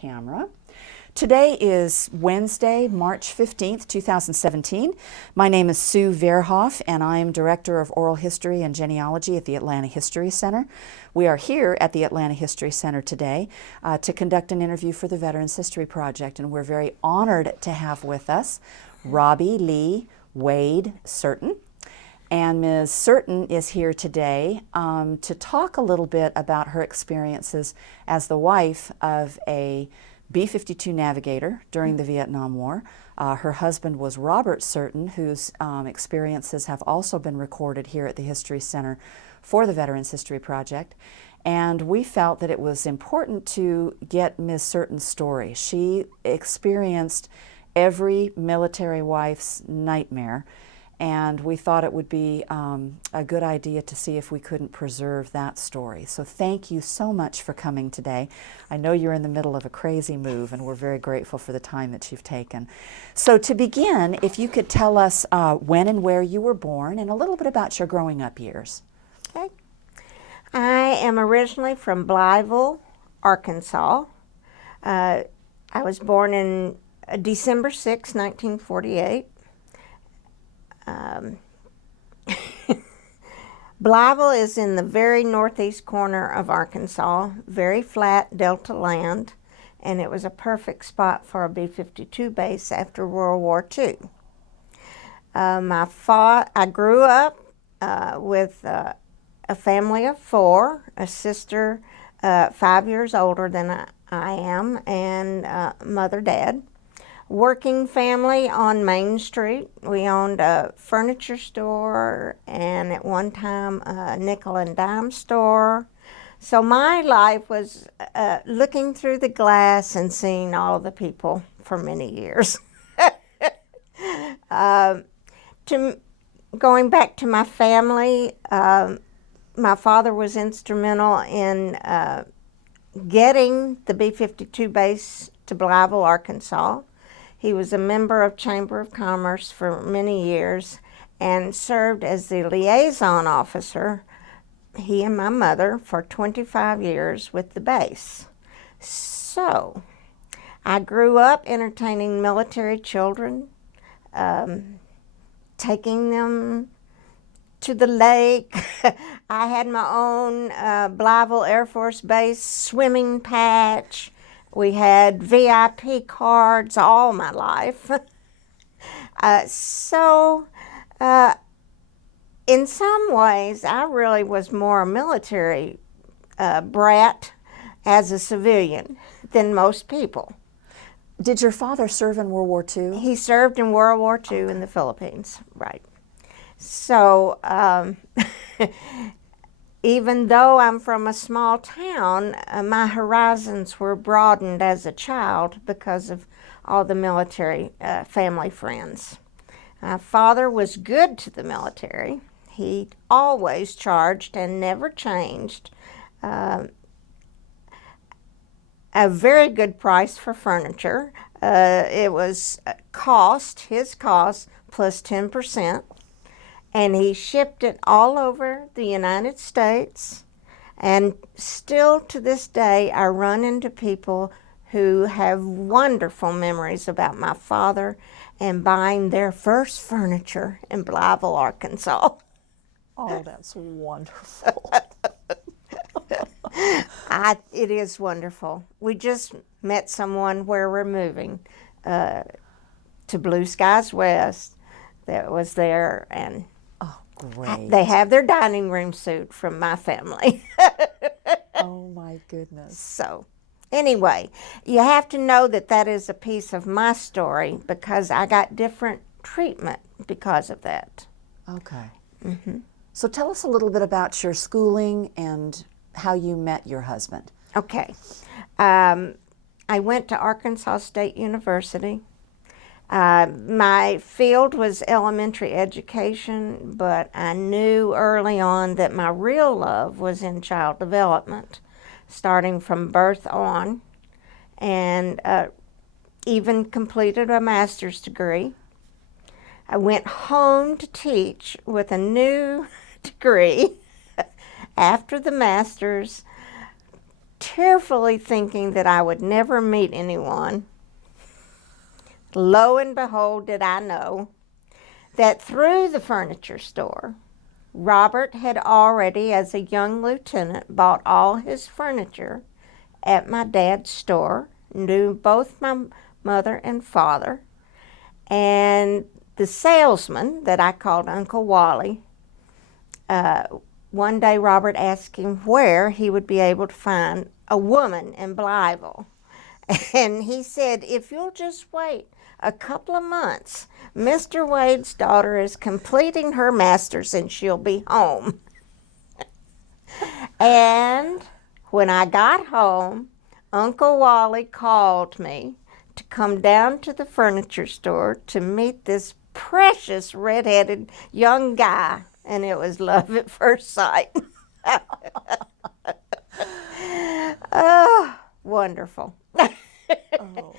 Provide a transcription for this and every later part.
camera. Today is Wednesday, March 15th, 2017. My name is Sue Verhoff, and I am Director of Oral History and Genealogy at the Atlanta History Center. We are here at the Atlanta History Center today to conduct an interview for the Veterans History Project, and we're very honored to have with us Robbie Lee Wade Certain. And Ms. Certain is here today to talk a little bit about her experiences as the wife of a B-52 navigator during the Vietnam War. Her husband was Robert Certain, whose experiences have also been recorded here at the History Center for the Veterans History Project. And we felt that it was important to get Ms. Certain's story. She experienced every military wife's nightmare, and we thought it would be a good idea to see if we couldn't preserve that story. So thank you so much for coming today. I know you're in the middle of a crazy move, and we're very grateful for the time that you've taken. So to begin, if you could tell us when and where you were born and a little bit about your growing up years. Okay. I am originally from Blytheville, Arkansas. I was born in December 6, 1948. Blytheville is in the very northeast corner of Arkansas, very flat delta land, and it was a perfect spot for a B-52 base after World War II. I grew up with a family of four, a sister 5 years older than I am, and mother, dad. Working family on Main Street. We owned a furniture store and at one time a nickel and dime store. So my life was looking through the glass and seeing all the people for many years. Going back to my family, my father was instrumental in getting the B-52 base to Blytheville, Arkansas. He was a member of Chamber of Commerce for many years and served as the liaison officer, he and my mother, for 25 years with the base. So I grew up entertaining military children, taking them to the lake. I had my own Blytheville Air Force Base swimming patch. We had VIP cards all my life. In some ways, I really was more a military brat as a civilian than most people. Did your father serve in World War II? He served in World War II in the Philippines, right. So, even though I'm from a small town, my horizons were broadened as a child because of all the military family friends. My father was good to the military. He always charged and never changed a very good price for furniture. It was his cost plus 10%. And he shipped it all over the United States. And still to this day, I run into people who have wonderful memories about my father and buying their first furniture in Blytheville, Arkansas. Oh, that's wonderful. It is wonderful. We just met someone where we're moving to Blue Skies West that was there, and great. They have their dining room suit from my family. Oh my goodness. So anyway, you have to know that that is a piece of my story because I got different treatment because of that. Okay. Mm-hmm. So tell us a little bit about your schooling and how you met your husband. Okay. I went to Arkansas State University. My field was elementary education, but I knew early on that my real love was in child development, starting from birth on, and even completed a master's degree. I went home to teach with a new degree after the master's, tearfully thinking that I would never meet anyone, lo and behold did I know that through the furniture store, Robert had already, as a young lieutenant, bought all his furniture at my dad's store, knew both my mother and father, and the salesman that I called Uncle Wally, one day Robert asked him where he would be able to find a woman in Blytheville. And he said, if you'll just wait a couple of months, Mr. Wade's daughter is completing her master's and she'll be home. And when I got home, Uncle Wally called me to come down to the furniture store to meet this precious red-headed young guy, and it was love at first sight. Oh, wonderful. Oh.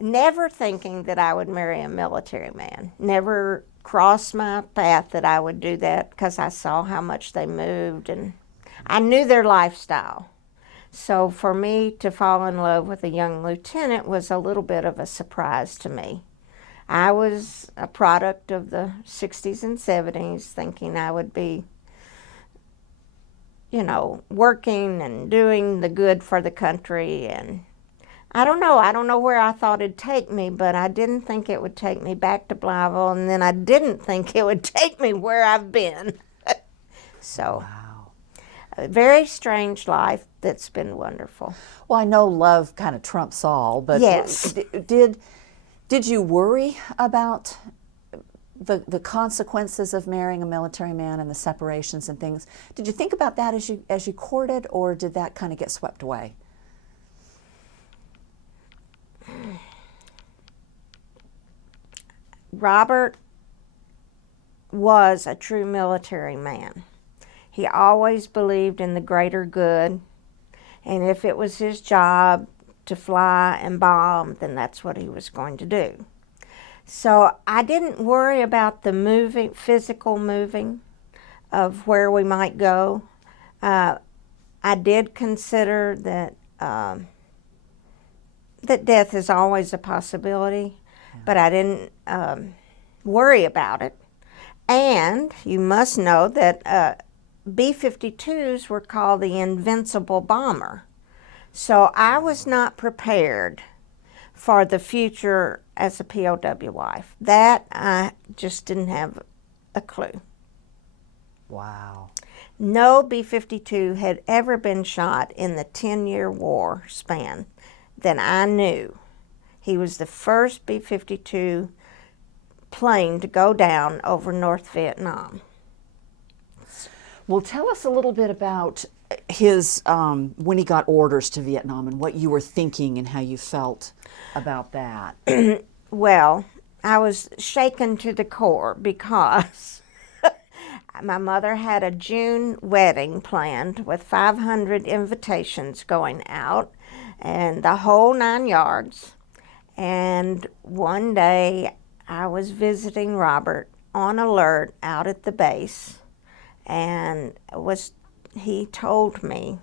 Never thinking that I would marry a military man. Never crossed my path that I would do that, because I saw how much they moved and I knew their lifestyle. So for me to fall in love with a young lieutenant was a little bit of a surprise to me. I was a product of the 60s and 70s, thinking I would be, working and doing the good for the country. And I don't know where I thought it'd take me, but I didn't think it would take me back to Blytheville, and then I didn't think it would take me where I've been. So, Wow. a very strange life that's been wonderful. Well, I know love kind of trumps all, but Yes. Did you worry about the consequences of marrying a military man and the separations and things? Did you think about that as you courted, or did that kind of get swept away? Robert was a true military man. He always believed in the greater good, and if it was his job to fly and bomb, then that's what he was going to do. So I didn't worry about the physical moving of where we might go. I did consider that that death is always a possibility, but I didn't worry about it. And you must know that B-52s were called the invincible bomber. So I was not prepared for the future as a POW wife. That I just didn't have a clue. Wow. No B-52 had ever been shot in the 10-year war span that I knew. He was the first B-52 plane to go down over North Vietnam. Well, tell us a little bit about his when he got orders to Vietnam and what you were thinking and how you felt about that. Well, I was shaken to the core because my mother had a June wedding planned with 500 invitations going out and the whole 9 yards. And one day I was visiting Robert on alert out at the base, and he told me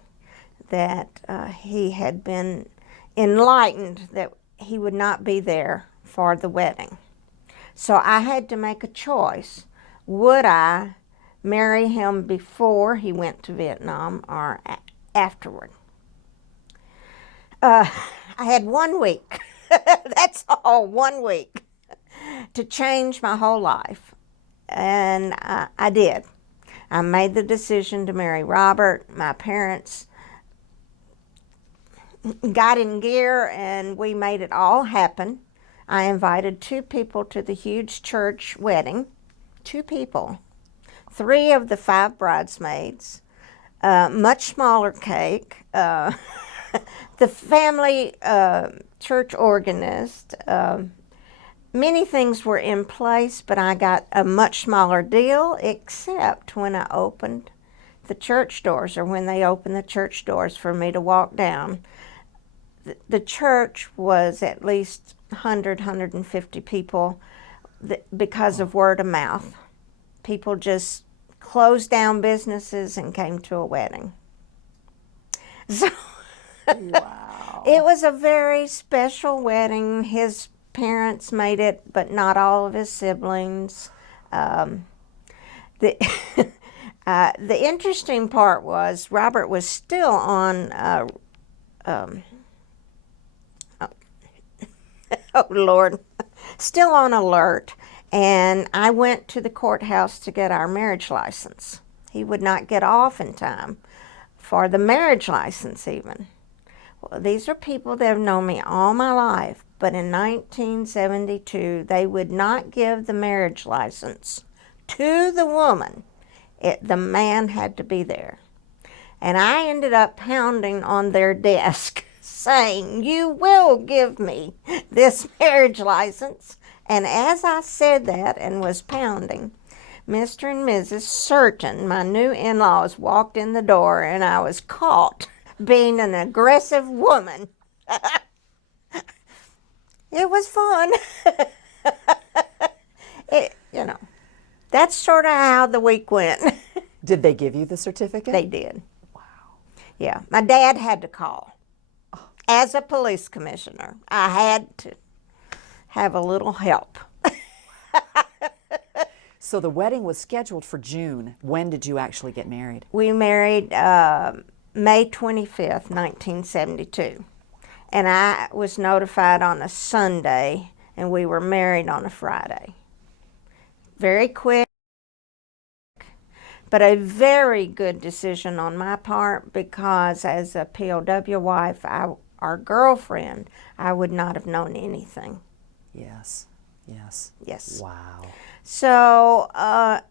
that he had been enlightened that he would not be there for the wedding. So I had to make a choice. Would I marry him before he went to Vietnam or afterward? I had 1 week. That's all, 1 week to change my whole life. And I did. I made the decision to marry Robert. My parents got in gear and we made it all happen. I invited 2 people to the huge church wedding. 2 people. 3 of the 5 bridesmaids. Much smaller cake. The family church organist. Many things were in place, but I got a much smaller deal, except when I opened the church doors, or when they opened the church doors for me to walk down. The church was at least 100, 150 people because of word of mouth. People just closed down businesses and came to a wedding. So Wow. It was a very special wedding. His parents made it, but not all of his siblings. The the interesting part was Robert was still on. Oh Lord, still on alert, and I went to the courthouse to get our marriage license. He would not get off in time for the marriage license even. Well, these are people that have known me all my life, but in 1972 they would not give the marriage license to the woman. The man had to be there. And I ended up pounding on their desk saying, "You will give me this marriage license." And as I said that and was pounding, Mr. and Mrs. Certain, my new in-laws, walked in the door, and I was caught being an aggressive woman. It was fun. That's sort of how the week went. Did they give you the certificate? They did. Wow. Yeah, my dad had to call. As a police commissioner, I had to have a little help. So the wedding was scheduled for June. When did you actually get married? We married May 25th, 1972. And I was notified on a Sunday, and we were married on a Friday. Very quick, but a very good decision on my part, because as a POW wife, our girlfriend, I would not have known anything. Yes. Yes. Yes. Wow. So I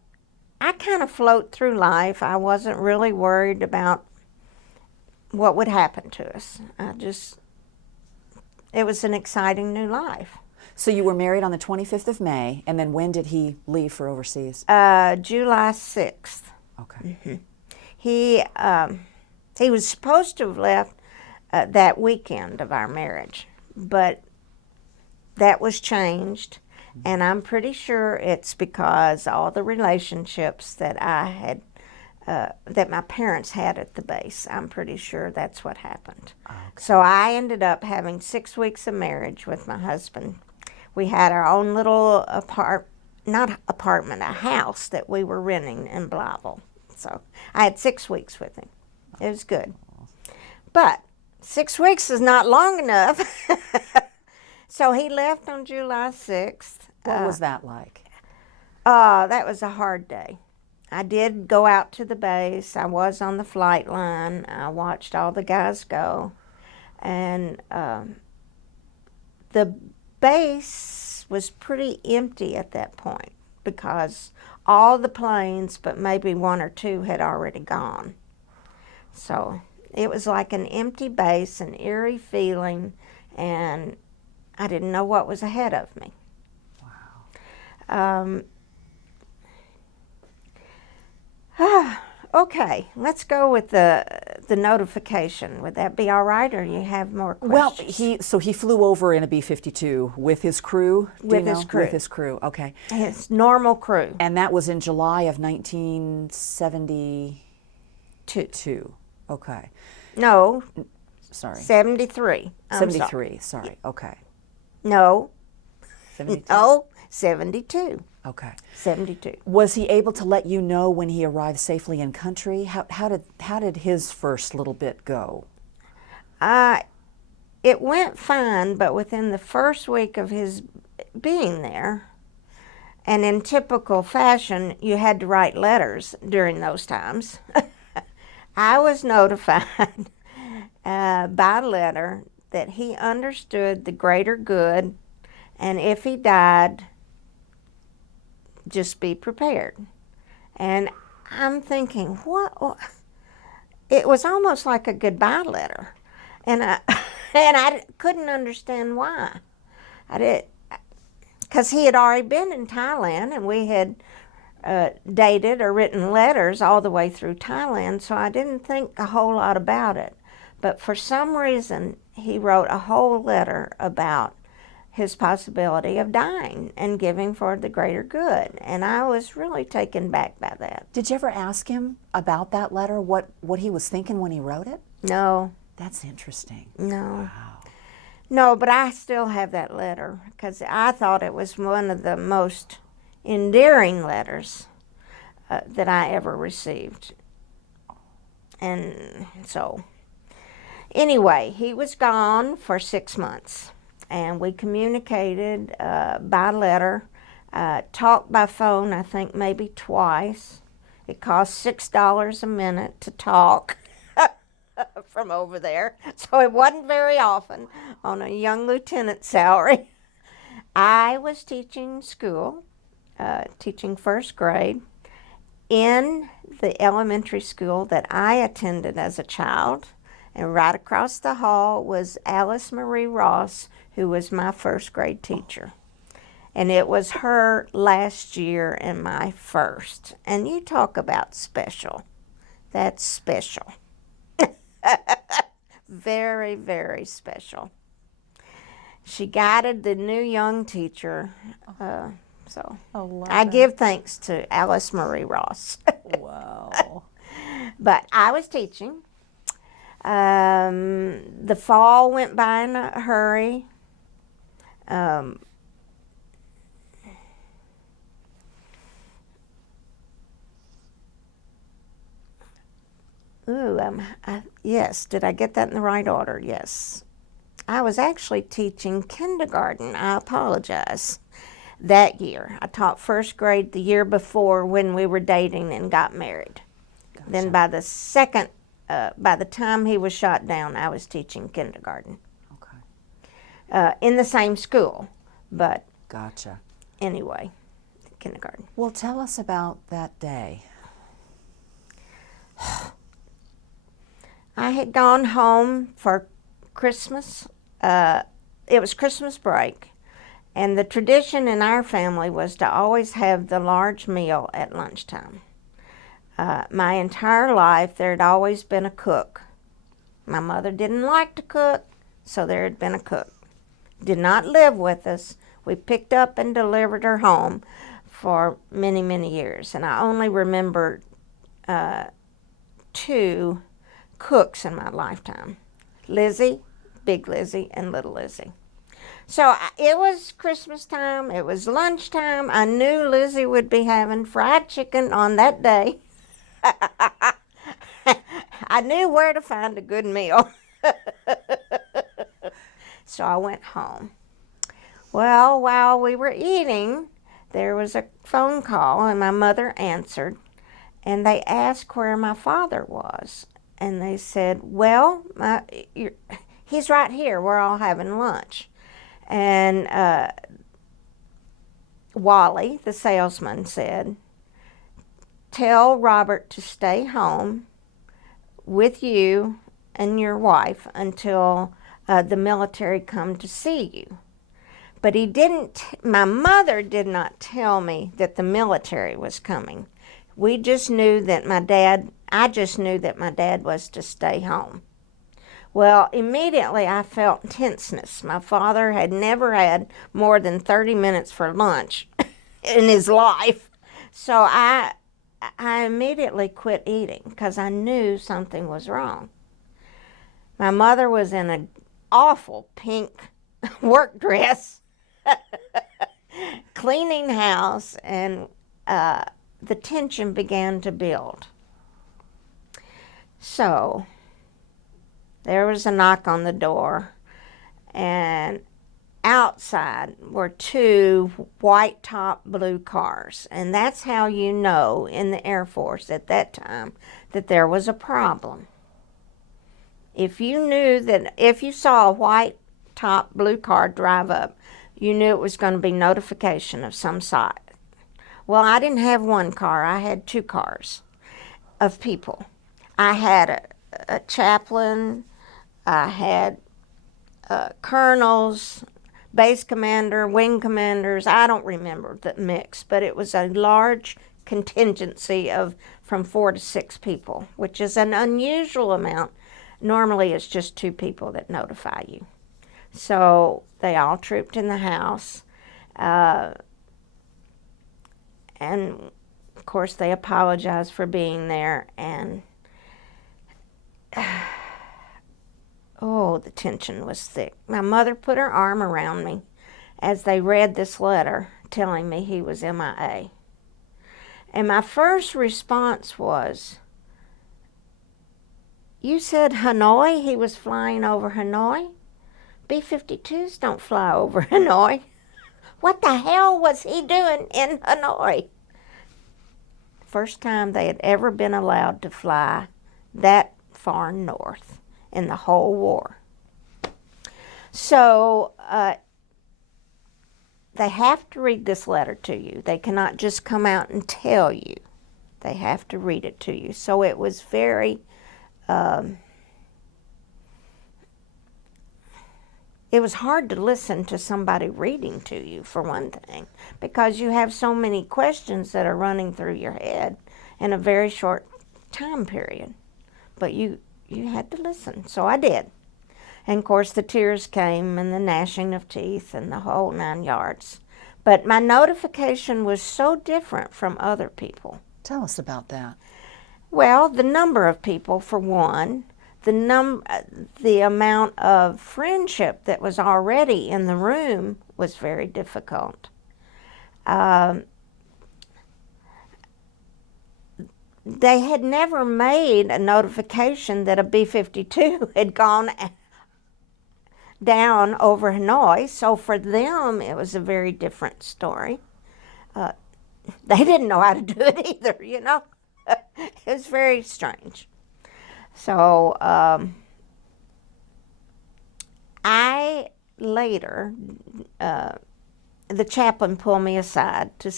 kind of float through life. I wasn't really worried about what would happen to us. It was an exciting new life. So you were married on the 25th of May, and then when did he leave for overseas? July 6th. Okay. Mm-hmm. He was supposed to have left that weekend of our marriage, but that was changed, and I'm pretty sure it's because all the relationships that I had, that my parents had at the base. I'm pretty sure that's what happened. Okay. So I ended up having 6 weeks of marriage with my husband. We had our own little a house that we were renting in Blytheville. So I had 6 weeks with him. It was good. But 6 weeks is not long enough. So he left on July 6th. What was that like? That was a hard day. I did go out to the base. I was on the flight line. I watched all the guys go. And the base was pretty empty at that point because all the planes, but maybe 1 or 2, had already gone. So it was like an empty base, an eerie feeling, and I didn't know what was ahead of me. Wow. Okay, let's go with the notification. Would that be all right, or you have more questions? Well, he flew over in a B-52 with his crew? With his crew. With his crew, okay. His normal crew. And that was in July of 1972. Okay. No. Sorry. 73. 73, sorry. Okay. No. 72? No, 72. Okay. 72. Was he able to let you know when he arrived safely in country? How did his first little bit go? It went fine, but within the first week of his being there, and in typical fashion, you had to write letters during those times. I was notified by letter that he understood the greater good, and if he died, just be prepared. And I'm thinking, what? It was almost like a goodbye letter, and I couldn't understand why. I did, because he had already been in Thailand, and we had dated or written letters all the way through Thailand, so I didn't think a whole lot about it. But for some reason, he wrote a whole letter about his possibility of dying and giving for the greater good. And I was really taken back by that. Did you ever ask him about that letter, what he was thinking when he wrote it? No. That's interesting. No. Wow. No, but I still have that letter because I thought it was one of the most endearing letters that I ever received. And so, anyway, he was gone for 6 months, and we communicated by letter, talked by phone, I think maybe twice. It cost $6 a minute to talk from over there, so it wasn't very often on a young lieutenant salary. I was teaching school, teaching first grade in the elementary school that I attended as a child. And right across the hall was Alice Marie Ross, who was my first grade teacher. And it was her last year in my first. And you talk about special. That's special. Very, very special. She guided the new young teacher. So I give thanks to Alice Marie Ross. Wow. But I was teaching. The fall went by in a hurry. Yes, did I get that in the right order? Yes. I was actually teaching kindergarten. I apologize. That year. I taught first grade the year before when we were dating and got married. Gotcha. Then by the time he was shot down, I was teaching kindergarten. Okay. In the same school, but Gotcha. anyway, kindergarten. Well, tell us about that day. I had gone home for Christmas. It was Christmas break, and the tradition in our family was to always have the large meal at lunchtime. My entire life, there had always been a cook. My mother didn't like to cook, so there had been a cook. Did not live with us. We picked up and delivered her home for many, many years, and I only remember 2 cooks in my lifetime. Lizzie, Big Lizzie, and Little Lizzie. So it was Christmas time. It was lunchtime. I knew Lizzie would be having fried chicken on that day. I knew where to find a good meal. So I went home. Well, while we were eating, there was a phone call, and my mother answered, and they asked where my father was. And they said, well, he's right here. We're all having lunch. And Wally, the salesman, said, tell Robert to stay home with you and your wife until the military come to see you. But he didn't, my mother did not tell me that the military was coming. We just knew that I just knew that my dad was to stay home. Well, immediately I felt tenseness. My father had never had more than 30 minutes for lunch in his life. So I immediately quit eating because I knew something was wrong. My mother was in an awful pink work dress, cleaning house, and the tension began to build. So there was a knock on the door, and outside were 2 white-top blue cars. And that's how you know in the Air Force at that time that there was a problem. If you saw a white-top blue car drive up, you knew it was going to be notification of some sort. Well, I didn't have 1 car. I had 2 cars of people. I had a chaplain. I had colonels, base commander, wing commanders. I don't remember the mix, but it was a large contingency of from 4 to 6 people, which is an unusual amount. Normally, it's just 2 people that notify you. So they all trooped in the house. And, of course, they apologized for being there. And Oh, the tension was thick. My mother put her arm around me as they read this letter telling me he was MIA. And my first response was, "You said Hanoi? He was flying over Hanoi? B-52s don't fly over Hanoi. What the hell was he doing in Hanoi?" First time they had ever been allowed to fly that far north in the whole war. So they have to read this letter to you. They cannot just come out and tell you. They have to read it to you. So it was very, it was hard to listen to somebody reading to you, for one thing, because you have so many questions that are running through your head in a very short time period. But you had to listen, so I did. And of course the tears came and the gnashing of teeth and the whole 9 yards. But my notification was so different from other people. Tell us about that. Well, the number of people, for one, the amount of friendship that was already in the room was very difficult. They had never made a notification that a B-52 had gone down over Hanoi, so for them it was a very different story. They didn't know how to do it either, you know. It was very strange. So I later, the chaplain pulled me aside to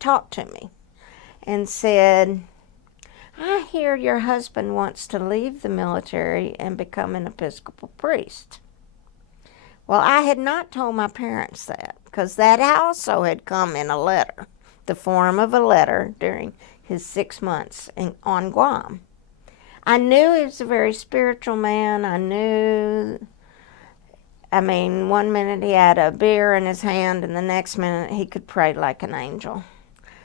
talk to me and said, "I hear your husband wants to leave the military and become an Episcopal priest." Well, I had not told my parents that, because that also had come in a letter, the form of a letter during his 6 months on Guam. I knew he was a very spiritual man. I mean, one minute he had a beer in his hand, and the next minute he could pray like an angel.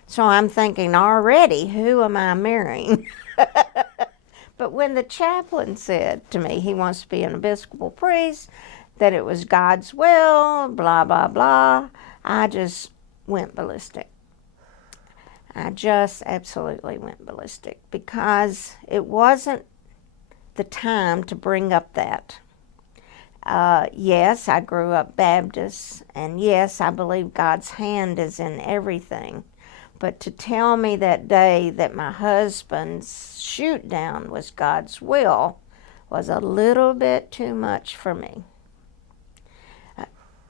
So I'm thinking, already, who am I marrying? But when the chaplain said to me he wants to be an Episcopal priest, that it was God's will, blah, blah, blah, I just went ballistic. I just absolutely went ballistic, because it wasn't the time to bring up that. Yes, I grew up Baptist, and yes, I believe God's hand is in everything. But to tell me that day that my husband's shoot down was God's will was a little bit too much for me.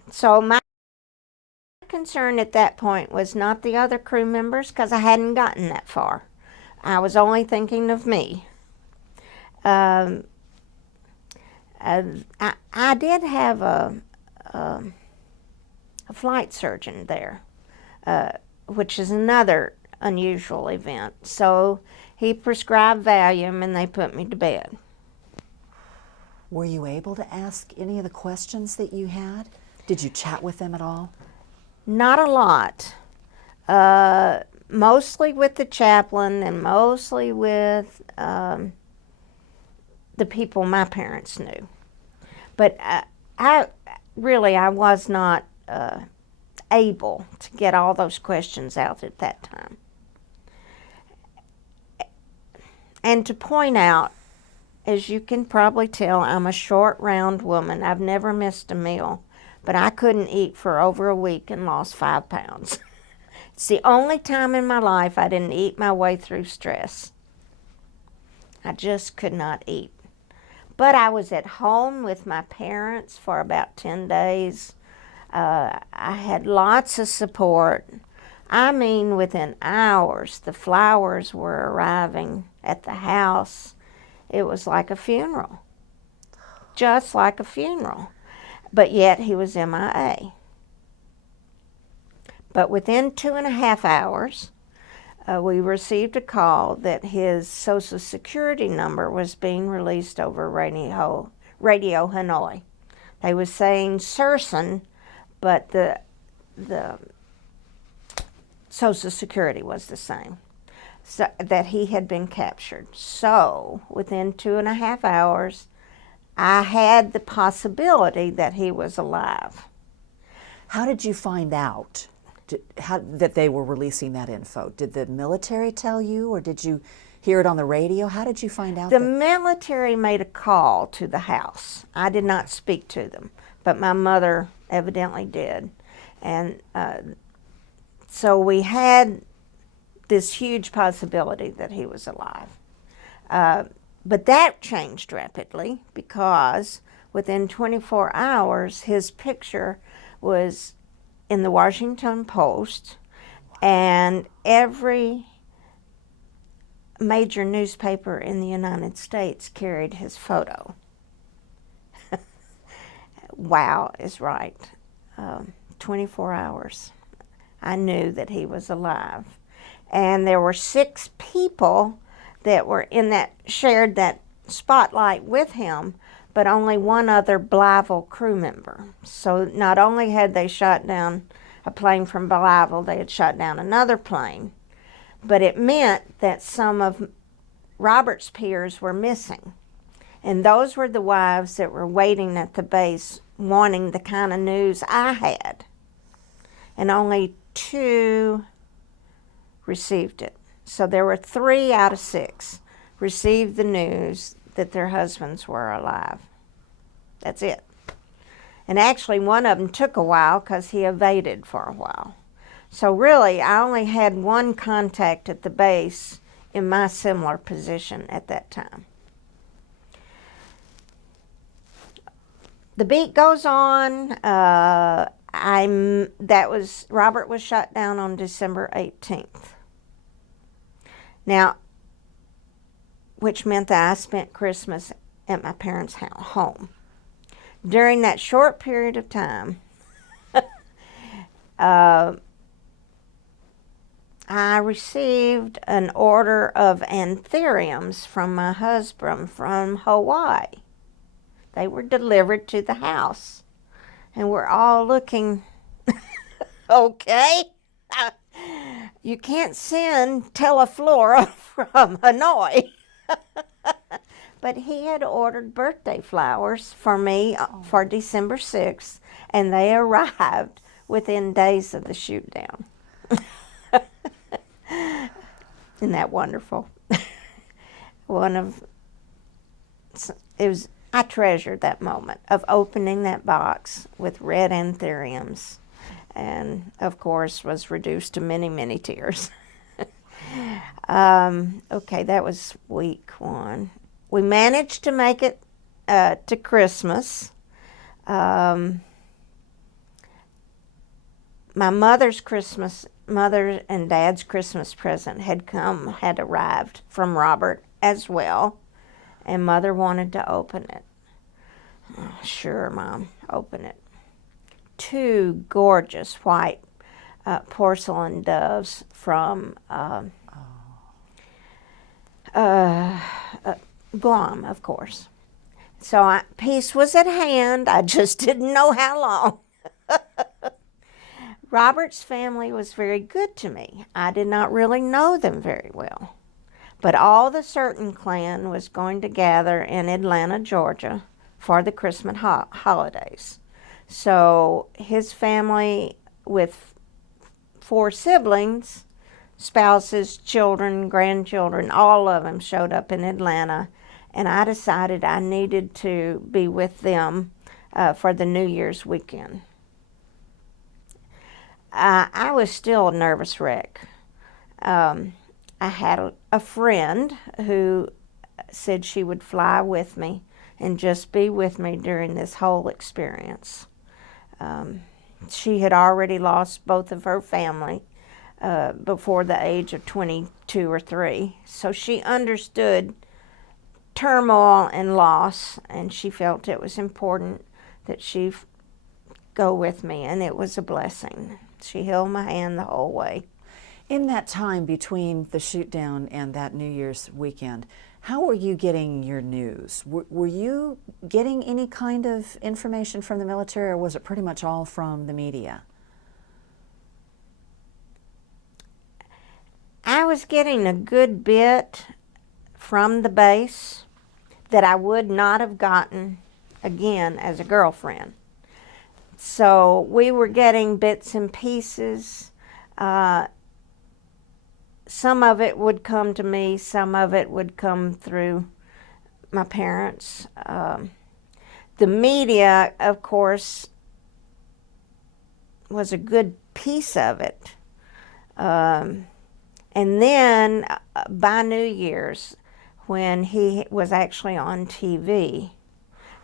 So my concern at that point was not the other crew members, because I hadn't gotten that far. I was only thinking of me. I did have a flight surgeon there, which is another unusual event. So he prescribed Valium and they put me to bed. Were you able to ask any of the questions that you had? Did you chat with them at all? Not a lot. Mostly with the chaplain and mostly with the people my parents knew. But I was not able to get all those questions out at that time. And to point out, as you can probably tell, I'm a short, round woman. I've never missed a meal. But I couldn't eat for over a week and lost 5 pounds. It's the only time in my life I didn't eat my way through stress. I just could not eat. But I was at home with my parents for about 10 days. I had lots of support. I mean, within hours, the flowers were arriving at the house. It was like a funeral, just like a funeral. But yet he was MIA. But within 2.5 hours, we received a call that his Social Security number was being released over Radio Hanoi. They were saying Surson, but the Social Security was the same, so that he had been captured. So within 2.5 hours, I had the possibility that he was alive. How did you find out that they were releasing that info? Did the military tell you, or did you hear it on the radio? How did you find out? The military made a call to the house. I did not speak to them, but my mother evidently did. And so we had this huge possibility that he was alive. But that changed rapidly because within 24 hours, his picture was in the Washington Post, and every major newspaper in the United States carried his photo. Wow is right. 24 hours. I knew that he was alive. And there were 6 people that were in that, shared that spotlight with him, but only one other Blytheville crew member. So not only had they shot down a plane from Blytheville, they had shot down another plane, but it meant that some of Robert's peers were missing. And those were the wives that were waiting at the base wanting the kind of news I had. And only 2 received it. So there were 3 out of 6 received the news that their husbands were alive. That's it. And actually one of them took a while because he evaded for a while. So really I only had one contact at the base in my similar position at that time. The beat goes on. Robert was shot down on December 18th. Now, which meant that I spent Christmas at my parents' home. During that short period of time, I received an order of anthuriums from my husband from Hawaii. They were delivered to the house. And we're all looking, okay, you can't send Teleflora from Hanoi. But he had ordered birthday flowers for me for December 6th, and they arrived within days of the shoot down. Isn't that wonderful? I treasured that moment of opening that box with red anthuriums, and of course was reduced to many, many tears. Okay, that was week 1. We managed to make it to Christmas. My mother and Dad's Christmas present had arrived from Robert as well, and Mother wanted to open it. Oh, sure, Mom, open it. 2 gorgeous white porcelain doves from Guam, of course. So peace was at hand. I just didn't know how long. Robert's family was very good to me. I did not really know them very well. But all the Certain clan was going to gather in Atlanta, Georgia for the Christmas holidays. So his family with 4 siblings, spouses, children, grandchildren, all of them showed up in Atlanta, and I decided I needed to be with them for the New Year's weekend. I was still a nervous wreck. I had a friend who said she would fly with me and just be with me during this whole experience. She had already lost both of her family before the age of 22 or 3, so she understood turmoil and loss, and she felt it was important that she go with me, and it was a blessing. She held my hand the whole way. In that time between the shoot down and that New Year's weekend, how were you getting your news? Were you getting any kind of information from the military, or was it pretty much all from the media? I was getting a good bit from the base that I would not have gotten again as a girlfriend. So we were getting bits and pieces. Some of it would come to me, some of it would come through my parents. The media, of course, was a good piece of it. And then by New Year's, when he was actually on TV,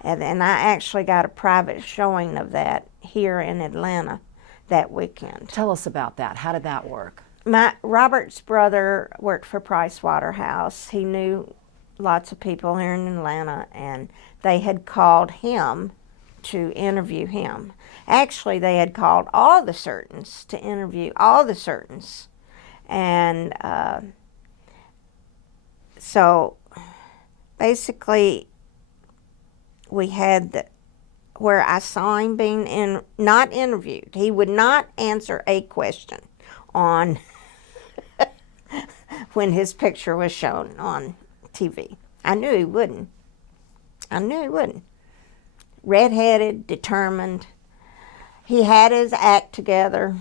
and I actually got a private showing of that here in Atlanta that weekend. Tell us about that. How did that work? Robert's brother worked for Price Waterhouse. He knew lots of people here in Atlanta, and they had called him to interview him. Actually, they had called all the Certains to interview all the Certains. And so basically we had where I saw him being not interviewed. He would not answer a question on when his picture was shown on TV. I knew he wouldn't. Red-headed, determined. He had his act together.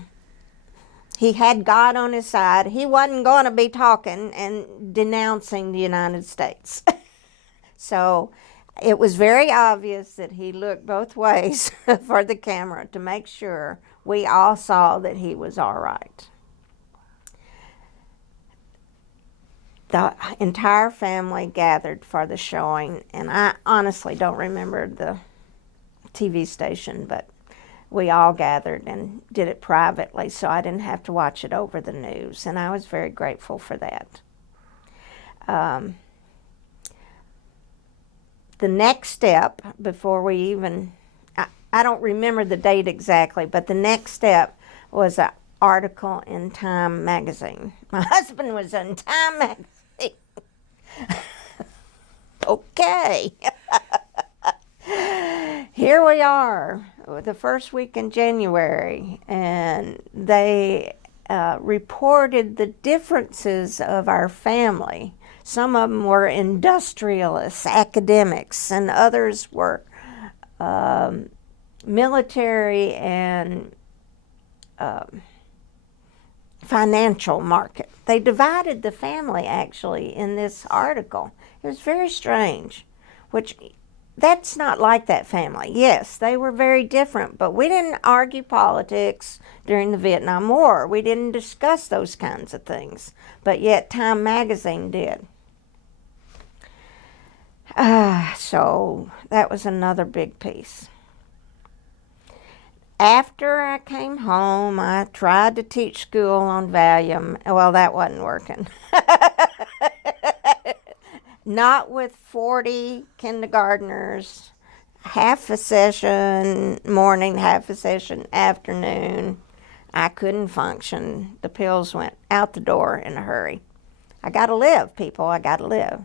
He had God on his side. He wasn't going to be talking and denouncing the United States. So it was very obvious that he looked both ways for the camera to make sure we all saw that he was all right. The entire family gathered for the showing, and I honestly don't remember the TV station, but we all gathered and did it privately, so I didn't have to watch it over the news, and I was very grateful for that. The next step, before we even, I don't remember the date exactly, but the next step was an article in Time magazine. My husband was in Time magazine. Okay. Here we are, the first week in January, and they reported the differences of our family. Some of them were industrialists, academics, and others were military and financial market. They divided the family, actually, in this article. It was very strange, which that's not like that family. Yes, they were very different, but we didn't argue politics during the Vietnam War. We didn't discuss those kinds of things, but yet Time magazine did. So that was another big piece. After I came home, I tried to teach school on Valium. Well, that wasn't working. Not with 40 kindergartners, half a session morning, half a session afternoon. I couldn't function. The pills went out the door in a hurry. I got to live, people. I got to live.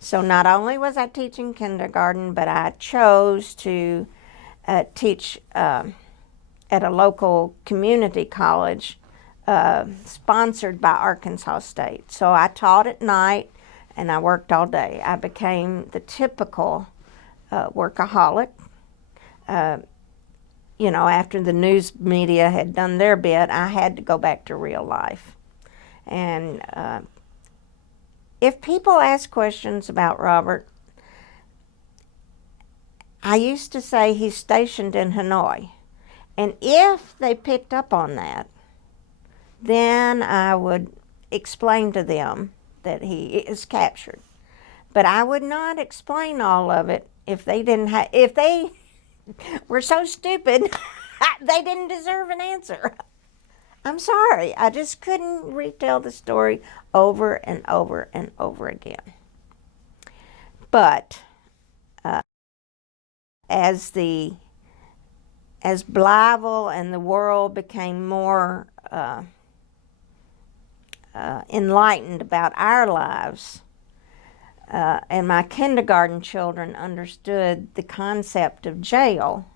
So not only was I teaching kindergarten, but I chose to teach at a local community college sponsored by Arkansas State. So I taught at night and I worked all day. I became the typical workaholic. You know, after the news media had done their bit, I had to go back to real life. And if people ask questions about Robert, I used to say he's stationed in Hanoi. And if they picked up on that, then I would explain to them that he is captured. But I would not explain all of it if they didn't if they were so stupid, they didn't deserve an answer. I'm sorry, I just couldn't retell the story over and over and over again. But as Blytheville and the world became more enlightened about our lives, and my kindergarten children understood the concept of jail,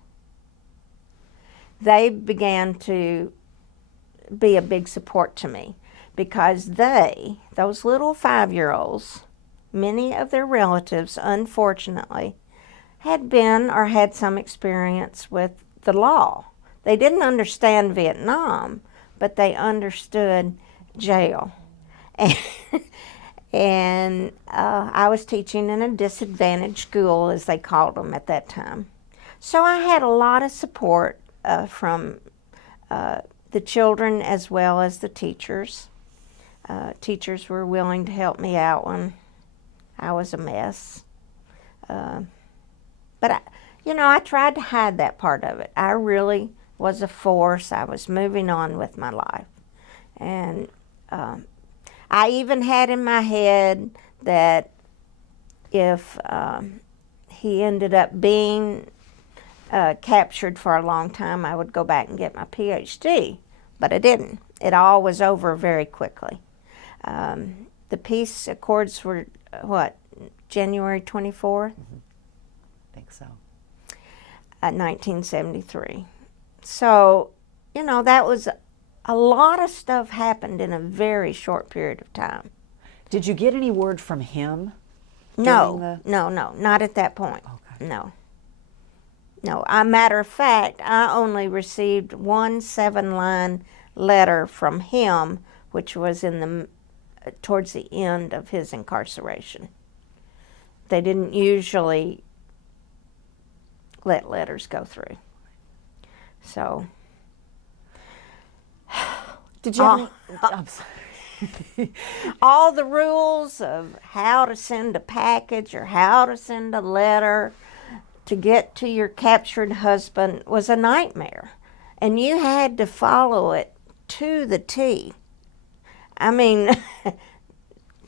they began to be a big support to me, because those little 5-year-olds, many of their relatives, unfortunately, had been or had some experience with the law. They didn't understand Vietnam, but they understood jail. And, I was teaching in a disadvantaged school, as they called them at that time. So I had a lot of support from the children as well as the teachers. Teachers were willing to help me out when I was a mess. But, I tried to hide that part of it. I really was a force. I was moving on with my life. And I even had in my head that if he ended up being captured for a long time, I would go back and get my PhD. But I didn't. It all was over very quickly. The peace accords were, January 24th? I think so. 1973. So, that was a lot of stuff happened in a very short period of time. Did you get any word from him? No, not at that point. Okay. No. Matter of fact, I only received one 7-line letter from him, which was towards the end of his incarceration. They didn't usually let letters go through. So, did you have I'm sorry. all the rules of how to send a package or how to send a letter to get to your captured husband was a nightmare. And you had to follow it to the T. I mean,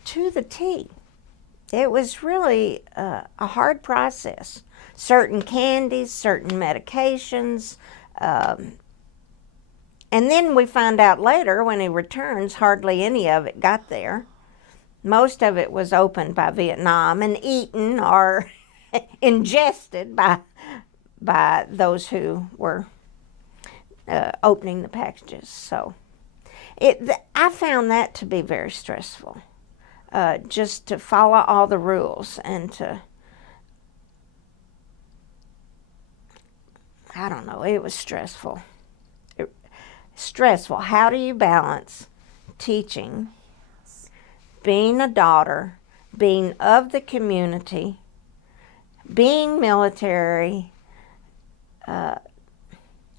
to the T. It was really a hard process. Certain candies, certain medications. And then we find out later when he returns, hardly any of it got there. Most of it was opened by Vietnam and eaten or ingested by those who were opening the packages. So I found that to be very stressful, just to follow all the rules and I don't know, it was stressful. Stressful. How do you balance teaching, being a daughter, being of the community, being military,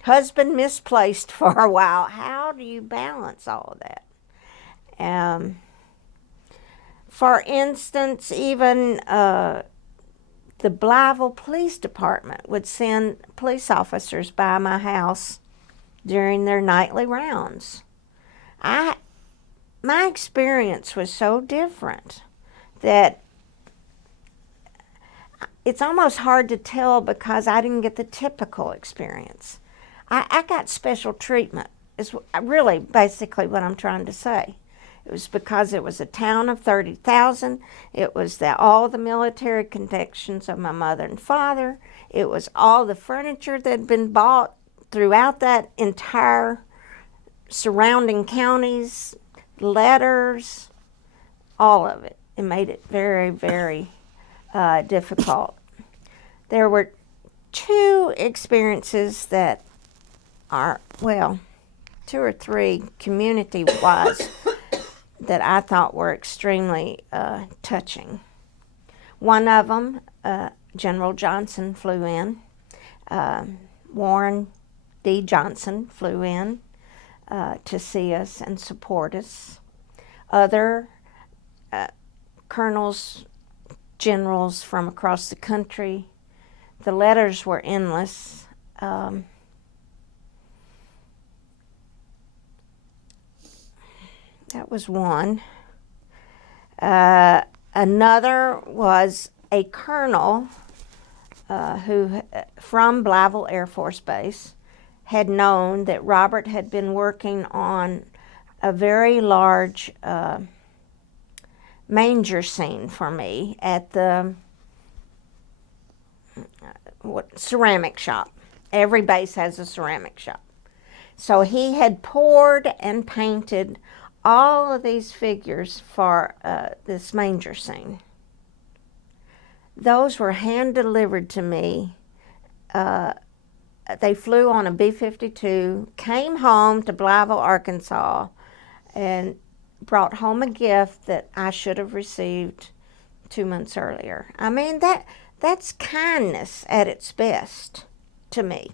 husband misplaced for a while? How do you balance all of that? For instance, even the Blytheville Police Department would send police officers by my house during their nightly rounds. My experience was so different that it's almost hard to tell because I didn't get the typical experience. I got special treatment, is really basically what I'm trying to say. It was because it was a town of 30,000. It was all the military connections of my mother and father. It was all the furniture that had been bought throughout that entire surrounding counties, letters, all of it. It made it very, very difficult. There were 2 experiences that are, 2 or 3 community-wise that I thought were extremely touching. One of them, General Johnson flew in. Warren D. Johnson flew in to see us and support us. Other colonels, generals from across the country. The letters were endless. That was one. Another was a colonel who, from Blytheville Air Force Base, had known that Robert had been working on a very large manger scene for me at the ceramic shop. Every base has a ceramic shop. So he had poured and painted all of these figures for this manger scene. Those were hand-delivered to me. They flew on a B-52, came home to Blytheville, Arkansas, and brought home a gift that I should have received 2 months earlier. I mean, that's kindness at its best to me.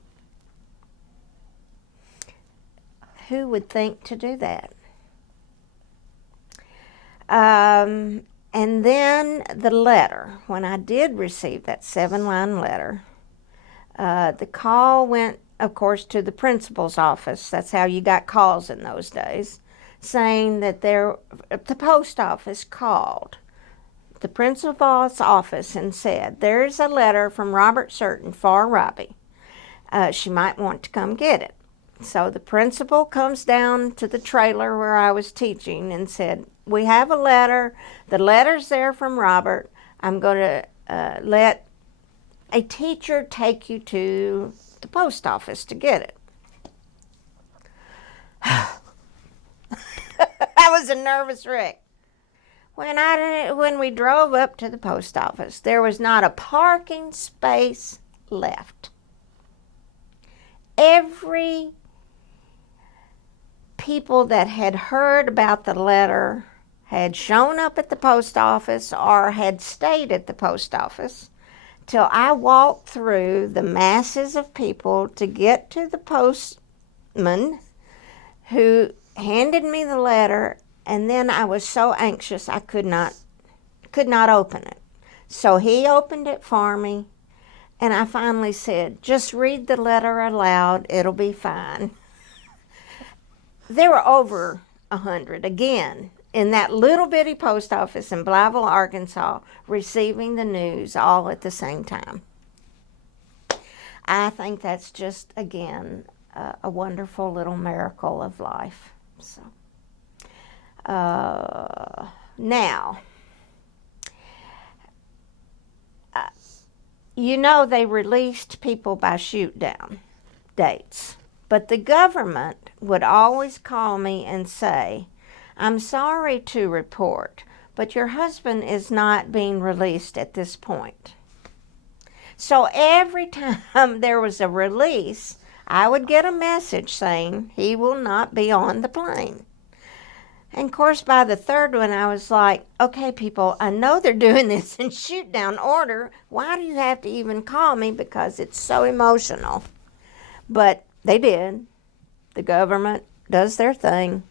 Who would think to do that? And then the letter, when I did receive that 7-line letter, the call went, of course, to the principal's office. That's how you got calls in those days, saying that the post office called the principal's office and said, there's a letter from Robert Certain for Robbie. She might want to come get it. So the principal comes down to the trailer where I was teaching and said, we have a letter. The letter's there from Robert. I'm going to let a teacher take you to the post office to get it. I was a nervous wreck. When we drove up to the post office, there was not a parking space left. Every people that had heard about the letter had shown up at the post office or had stayed at the post office till I walked through the masses of people to get to the postman who handed me the letter, and then I was so anxious I could not open it. So he opened it for me, and I finally said, just read the letter aloud, it'll be fine. There were over 100, again, in that little bitty post office in Blytheville, Arkansas, receiving the news all at the same time. I think that's just, again, a wonderful little miracle of life. So, now, you know they released people by shoot down dates. But the government would always call me and say, I'm sorry to report, but your husband is not being released at this point. So every time there was a release, I would get a message saying he will not be on the plane. And of course, by the third one, I was like, okay, people, I know they're doing this in shoot down order. Why do you have to even call me? Because it's so emotional. But they did. The government does their thing,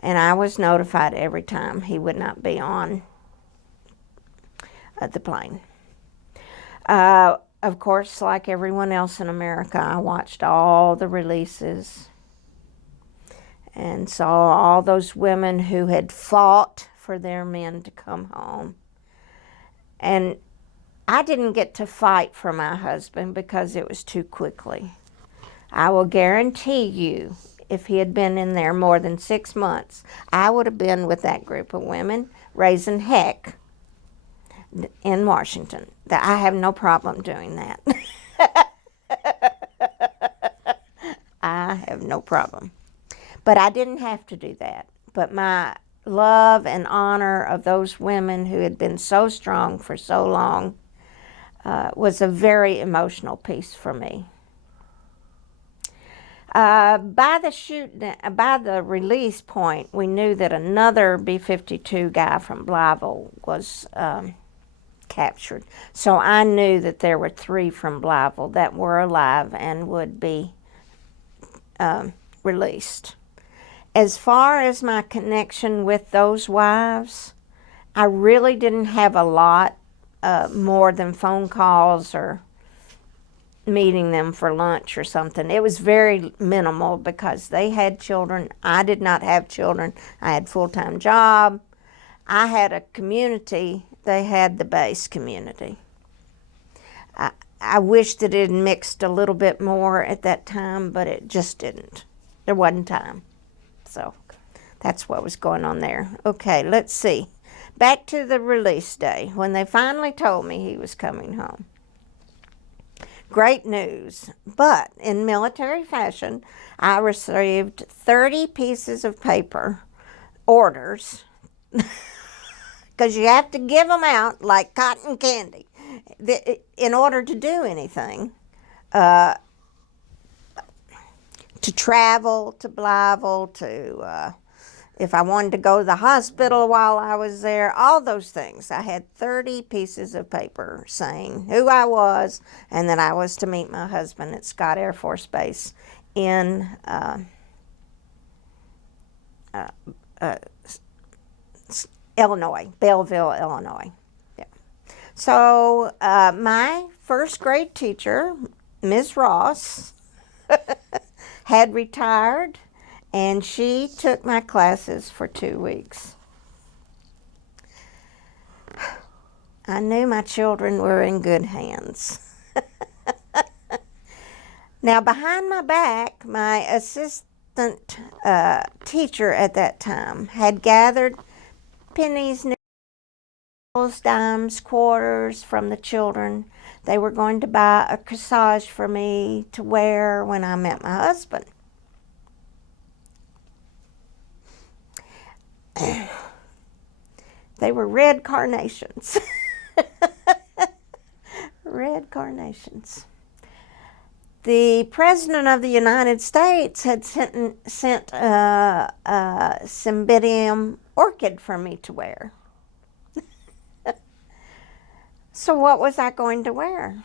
and I was notified every time he would not be on the plane. Of course, like everyone else in America, I watched all the releases and saw all those women who had fought for their men to come home. And I didn't get to fight for my husband because it was too quickly. I will guarantee you, if he had been in there more than 6 months, I would have been with that group of women raising heck in Washington. I have no problem doing that. I have no problem. But I didn't have to do that. But my love and honor of those women who had been so strong for so long was a very emotional piece for me. By the release point, we knew that another B-52 guy from Blytheville was captured. So I knew that there were 3 from Blytheville that were alive and would be released. As far as my connection with those wives, I really didn't have a lot more than phone calls or meeting them for lunch or something. It was very minimal because they had children. I did not have children. I had a full-time job. I had a community. They had the base community. I wish that it had mixed a little bit more at that time, but it just didn't. There wasn't time. So that's what was going on there. Okay, let's see. Back to the release day when they finally told me he was coming home. Great news, but in military fashion, I received 30 pieces of paper, orders, because you have to give them out like cotton candy. In order to do anything, to travel to Blytheville, to if I wanted to go to the hospital while I was there, all those things. I had 30 pieces of paper saying who I was and that I was to meet my husband at Scott Air Force Base in Illinois, Belleville, Illinois. Yeah. So my first grade teacher, Ms. Ross, had retired, and she took my classes for 2 weeks. I knew my children were in good hands. Now, behind my back, my assistant teacher at that time had gathered pennies, nickels, dimes, quarters from the children. They were going to buy a corsage for me to wear when I met my husband. They were red carnations. Red carnations. The President of the United States had sent a cymbidium orchid for me to wear. So what was I going to wear?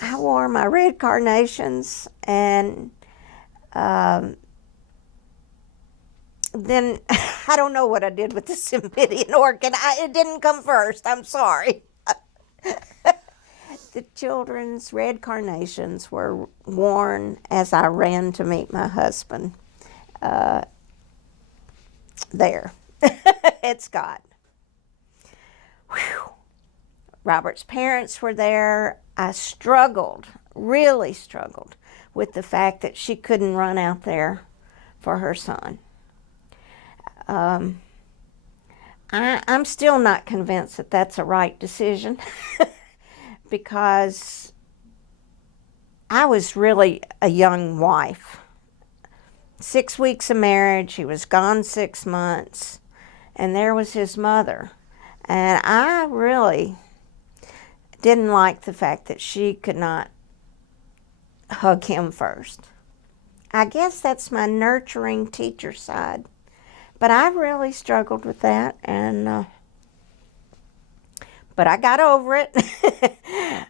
I wore my red carnations, and then I don't know what I did with the cymbidium orchid. It didn't come first. I'm sorry. The children's red carnations were worn as I ran to meet my husband there at Scott. Whew. Robert's parents were there. I struggled, really struggled, with the fact that she couldn't run out there for her son. I'm still not convinced that that's a right decision because I was really a young wife. 6 weeks of marriage, he was gone 6 months, and there was his mother. And I really didn't like the fact that she could not hug him first. I guess that's my nurturing teacher side. But I really struggled with that, and but I got over it.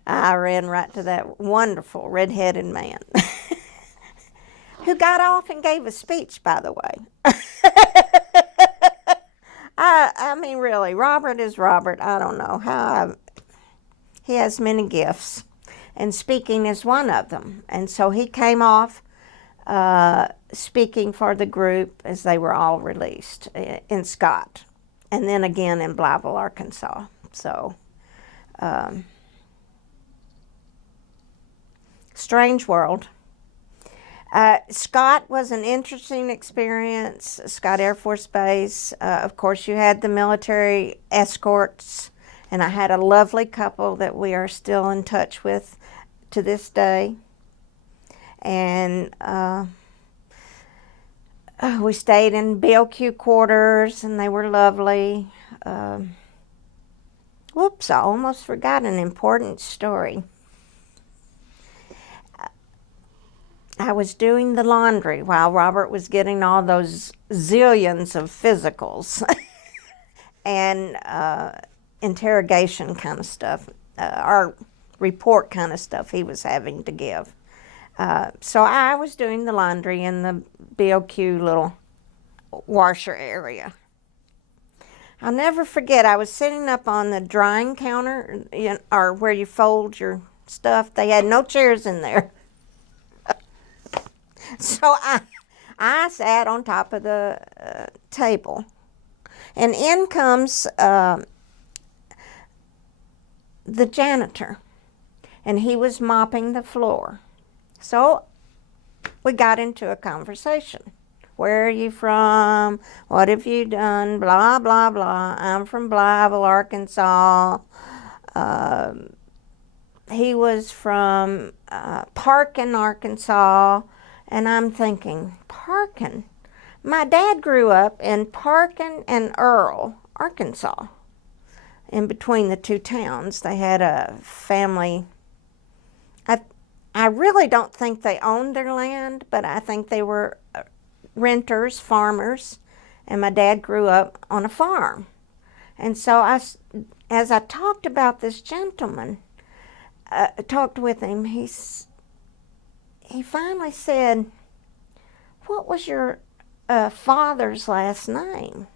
I ran right to that wonderful red-headed man who got off and gave a speech, by the way. I mean, really, Robert is Robert. I don't know how he has many gifts, and speaking is one of them. And so he came off speaking for the group as they were all released in Scott, and then again in Blytheville, Arkansas. So, strange world. Scott was an interesting experience, Scott Air Force Base. Of course, you had the military escorts, and I had a lovely couple that we are still in touch with to this day. And we stayed in BOQ quarters, and they were lovely. Whoops, I almost forgot an important story. I was doing the laundry while Robert was getting all those zillions of physicals and interrogation kind of stuff, or report kind of stuff he was having to give. So I was doing the laundry in the BOQ little washer area. I'll never forget, I was sitting up on the drying counter, or where you fold your stuff. They had no chairs in there. So I sat on top of the table, and in comes the janitor, and he was mopping the floor. So we got into a conversation. Where are you from? What have you done? Blah, blah, blah. I'm from Blytheville, Arkansas. He was from Parkin, Arkansas. And I'm thinking, Parkin? My dad grew up in Parkin and Earl, Arkansas. in between the two towns. They had a family. I really don't think they owned their land, but I think they were renters, farmers, and my dad grew up on a farm. And so as I talked about this gentleman, talked with him, he finally said, "What was your father's last name?"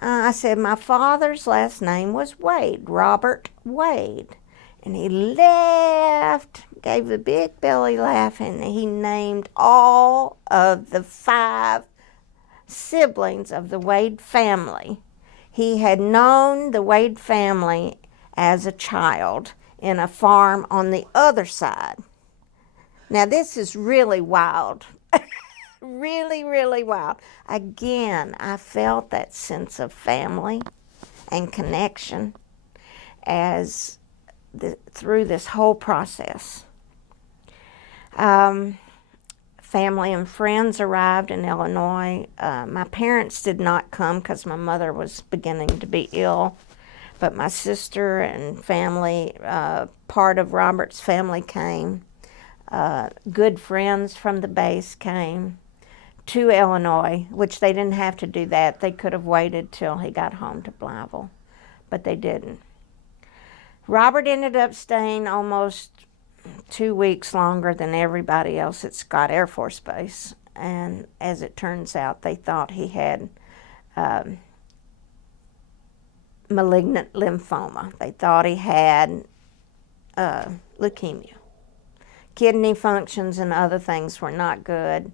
I said, "My father's last name was Wade, Robert Wade." And he laughed, gave a big belly laugh, and he named all of the 5 siblings of the Wade family. He had known the Wade family as a child in a farm on the other side. Now, this is really wild. Really, really wild. Again, I felt that sense of family and connection through this whole process. Family and friends arrived in Illinois. My parents did not come because my mother was beginning to be ill, but my sister and family, part of Robert's family came. Good friends from the base came to Illinois, which they didn't have to do that. They could have waited till he got home to Blytheville, but they didn't. Robert ended up staying almost 2 weeks longer than everybody else at Scott Air Force Base. And as it turns out, they thought he had malignant lymphoma. They thought he had leukemia. Kidney functions and other things were not good.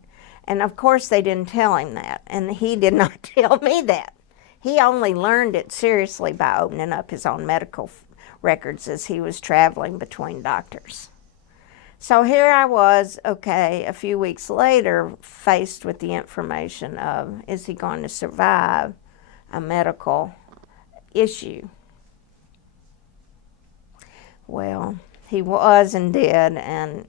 And of course, they didn't tell him that. And he did not tell me that. He only learned it seriously by opening up his own medical records as he was traveling between doctors. So here I was, a few weeks later, faced with the information of, is he going to survive a medical issue? Well, he was and did, and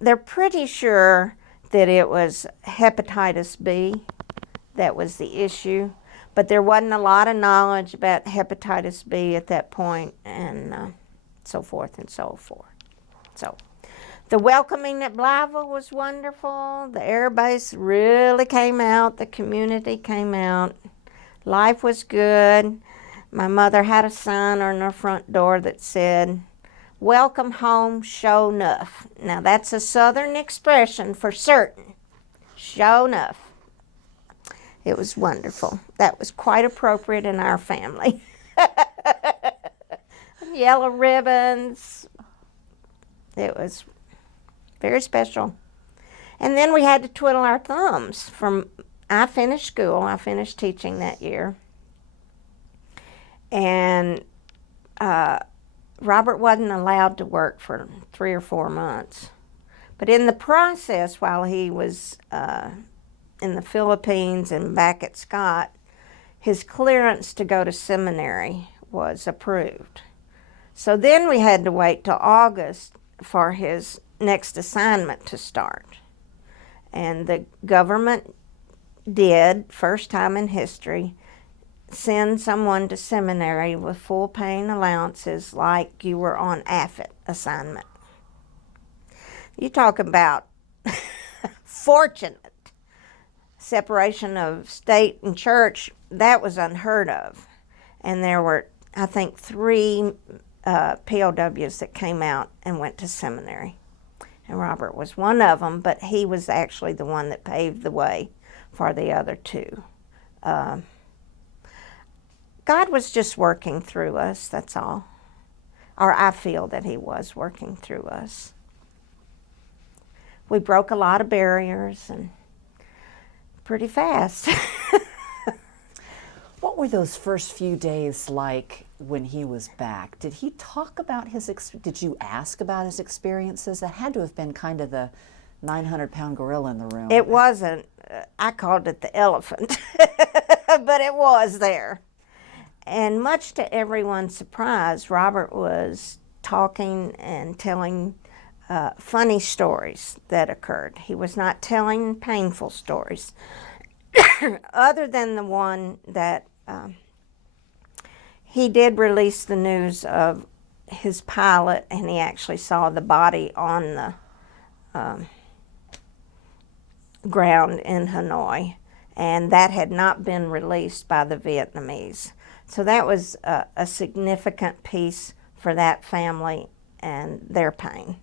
they're pretty sure that it was hepatitis B that was the issue, but there wasn't a lot of knowledge about hepatitis B at that point, and so forth and so forth. So the welcoming at Blytheville was wonderful. The air base really came out. The community came out. Life was good. My mother had a sign on her front door that said, "Welcome home, sho nuff." Now that's a Southern expression for certain. Sho nuff. It was wonderful. That was quite appropriate in our family. Yellow ribbons. It was very special. And then we had to twiddle our thumbs. I finished school. I finished teaching that year. And Robert wasn't allowed to work for 3 or 4 months. But in the process, while he was in the Philippines and back at Scott, his clearance to go to seminary was approved. So then we had to wait till August for his next assignment to start. And the government did, first time in history, send someone to seminary with full paying allowances like you were on AFIT assignment. You talk about fortunate. Separation of state and church, that was unheard of. And there were, I think, 3 POWs that came out and went to seminary. And Robert was one of them, but he was actually the one that paved the way for the other 2. God was just working through us, that's all. Or I feel that he was working through us. We broke a lot of barriers and pretty fast. What were those first few days like when he was back? Did he talk about did you ask about his experiences? That had to have been kind of the 900-pound gorilla in the room. It wasn't. I called it the elephant, but it was there. And much to everyone's surprise, Robert was talking and telling funny stories that occurred. He was not telling painful stories, other than the one that he did release the news of his pilot, and he actually saw the body on the ground in Hanoi, and that had not been released by the Vietnamese. So that was a significant piece for that family and their pain.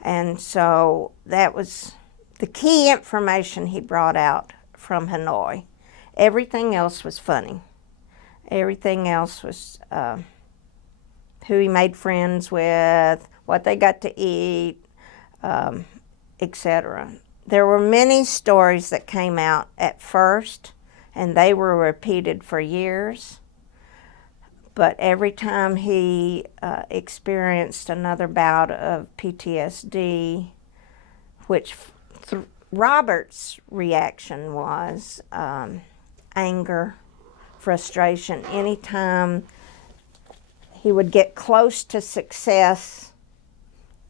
And so that was the key information he brought out from Hanoi. Everything else was funny. Everything else was who he made friends with, what they got to eat, etc. There were many stories that came out at first, and they were repeated for years. But every time he experienced another bout of PTSD, which Robert's reaction was anger, frustration. Anytime he would get close to success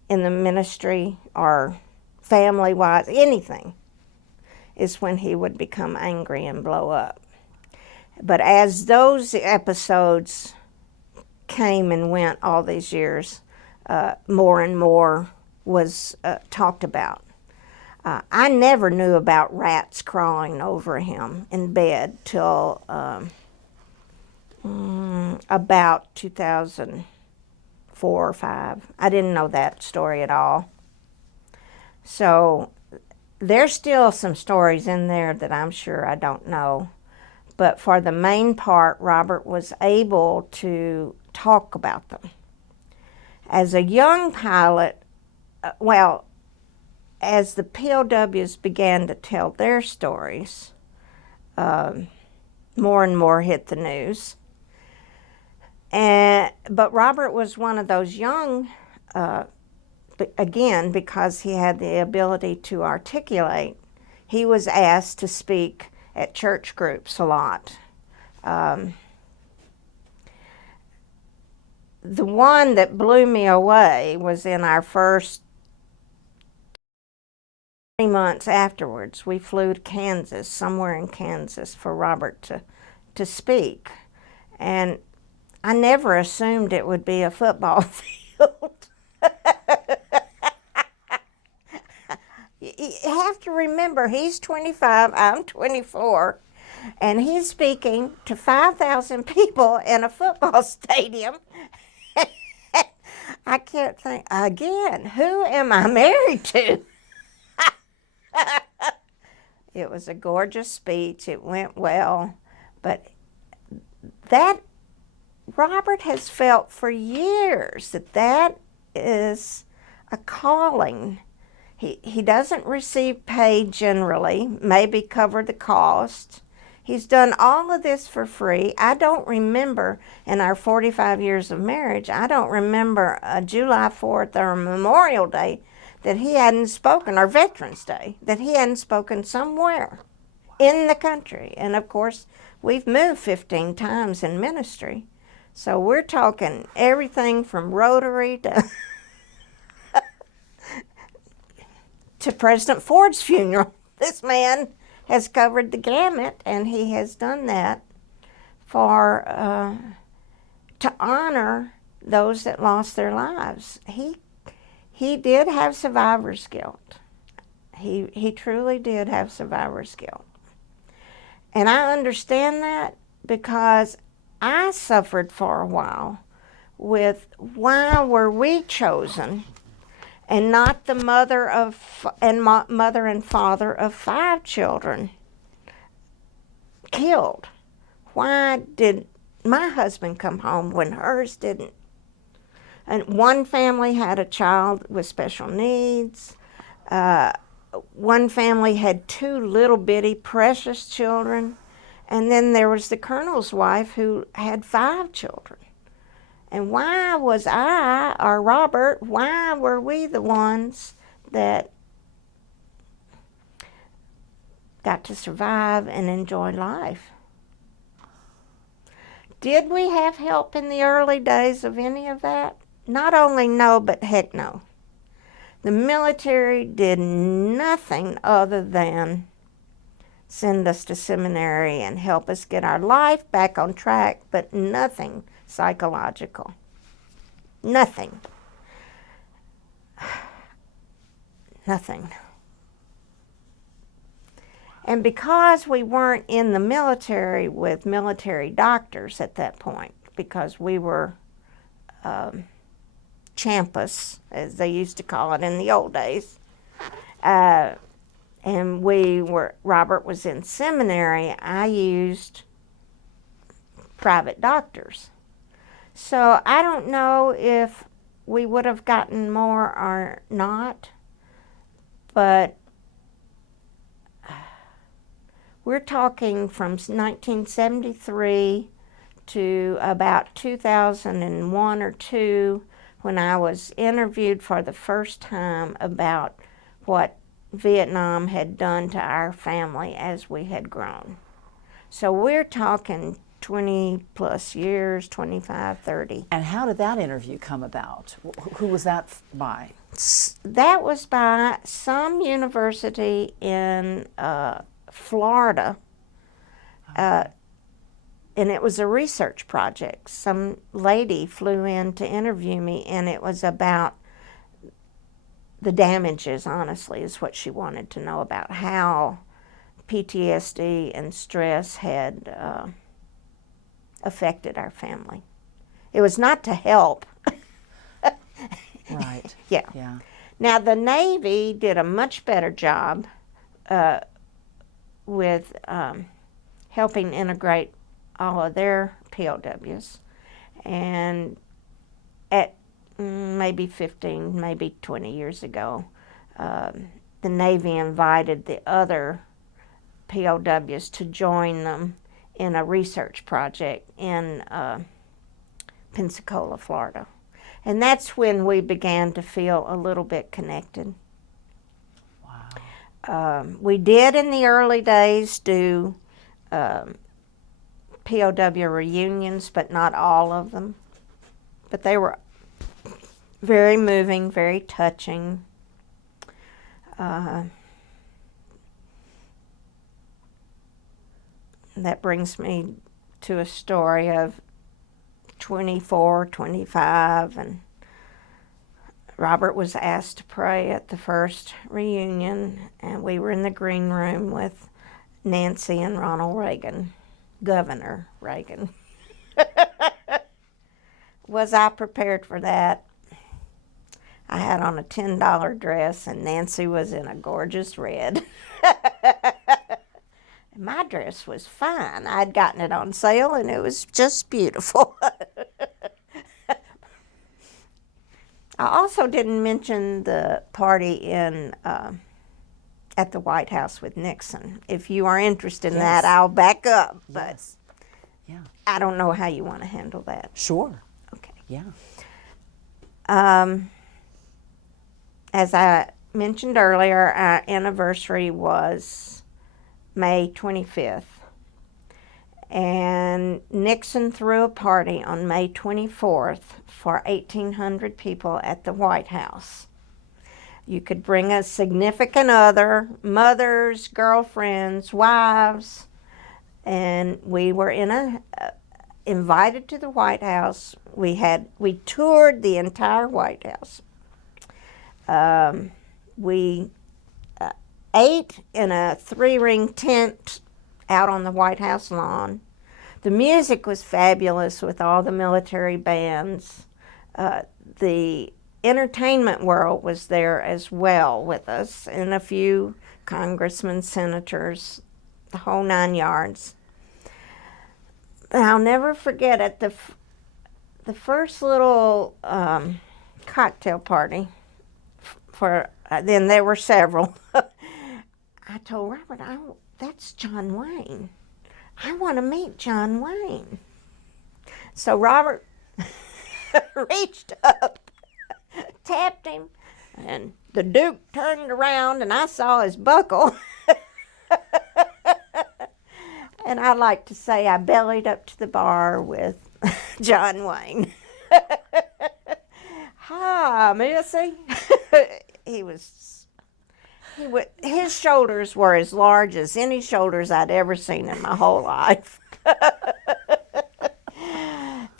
in the ministry or family-wise, anything, is when he would become angry and blow up. But as those episodes came and went all these years, more and more was talked about. I never knew about rats crawling over him in bed till about 2004 or 5. I didn't know that story at all. So there's still some stories in there that I'm sure I don't know. But for the main part, Robert was able to talk about them. As a young pilot, as the POWs began to tell their stories, more and more hit the news. But Robert was one of those young, again, because he had the ability to articulate, he was asked to speak at church groups a lot. The one that blew me away was in our first 3 months afterwards. We flew to Kansas, somewhere in Kansas, for Robert to speak. And I never assumed it would be a football field. You have to remember, he's 25, I'm 24, and he's speaking to 5,000 people in a football stadium. I can't think, again, who am I married to? It was a gorgeous speech. It went well. But that, Robert has felt for years that is a calling. He doesn't receive pay generally, maybe cover the cost. He's done all of this for free. I don't remember, in our 45 years of marriage, I don't remember a July 4th or a Memorial Day that he hadn't spoken, or Veterans Day, that he hadn't spoken somewhere in the country. And of course, we've moved 15 times in ministry. So we're talking everything from Rotary to President Ford's funeral. This man has covered the gamut, and he has done that for to honor those that lost their lives. He did have survivor's guilt. He truly did have survivor's guilt. And I understand that because I suffered for a while with why were we chosen and not the mother and father of 5 children killed? Why did my husband come home when hers didn't? And one family had a child with special needs. One family had 2 little bitty precious children. And then there was the colonel's wife who had 5 children. And why was I, or Robert, why were we the ones that got to survive and enjoy life? Did we have help in the early days of any of that? Not only no, but heck no. The military did nothing other than send us to seminary and help us get our life back on track, but nothing psychological. Nothing. Nothing. And because we weren't in the military with military doctors at that point, because we were champas, as they used to call it in the old days, and Robert was in seminary, I used private doctors. So I don't know if we would have gotten more or not, but we're talking from 1973 to about 2001 or 2 when I was interviewed for the first time about what Vietnam had done to our family as we had grown. So we're talking 20 plus years, 25, 30. And how did that interview come about? Who was that by? That was by some university in Florida, and it was a research project. Some lady flew in to interview me, and it was about the damages, honestly, is what she wanted to know about, how PTSD and stress had affected our family. It was not to help. Right. Yeah. Yeah. Now, the Navy did a much better job with helping integrate all of their POWs. And at maybe 15, maybe 20 years ago, the Navy invited the other POWs to join them in a research project in Pensacola, Florida. And that's when we began to feel a little bit connected. Wow. We did in the early days do POW reunions, but not all of them. But they were very moving, very touching. That brings me to a story of 24, 25, and Robert was asked to pray at the first reunion, and we were in the green room with Nancy and Ronald Reagan, Governor Reagan. Was I prepared for that? I had on a $10 dress, and Nancy was in a gorgeous red. My dress was fine. I'd gotten it on sale, and it was just beautiful. I also didn't mention the party in at the White House with Nixon. If you are interested in that, I'll back up. But Yes. Yeah. I don't know how you want to handle that. Sure. Okay. Yeah. As I mentioned earlier, our anniversary was May 25th. And Nixon threw a party on May 24th for 1,800 people at the White House. You could bring a significant other, mothers, girlfriends, wives, and we were invited to the White House. We toured the entire White House. We ate in a 3-ring tent out on the White House lawn. The music was fabulous with all the military bands. The entertainment world was there as well with us, and a few congressmen, senators, the whole 9 yards. But I'll never forget at the first little cocktail party, then there were several. I told Robert, that's John Wayne. I want to meet John Wayne. So Robert reached up, tapped him, and the Duke turned around, and I saw his buckle. And I like to say I bellied up to the bar with John Wayne. Hi, Missy. His shoulders were as large as any shoulders I'd ever seen in my whole life.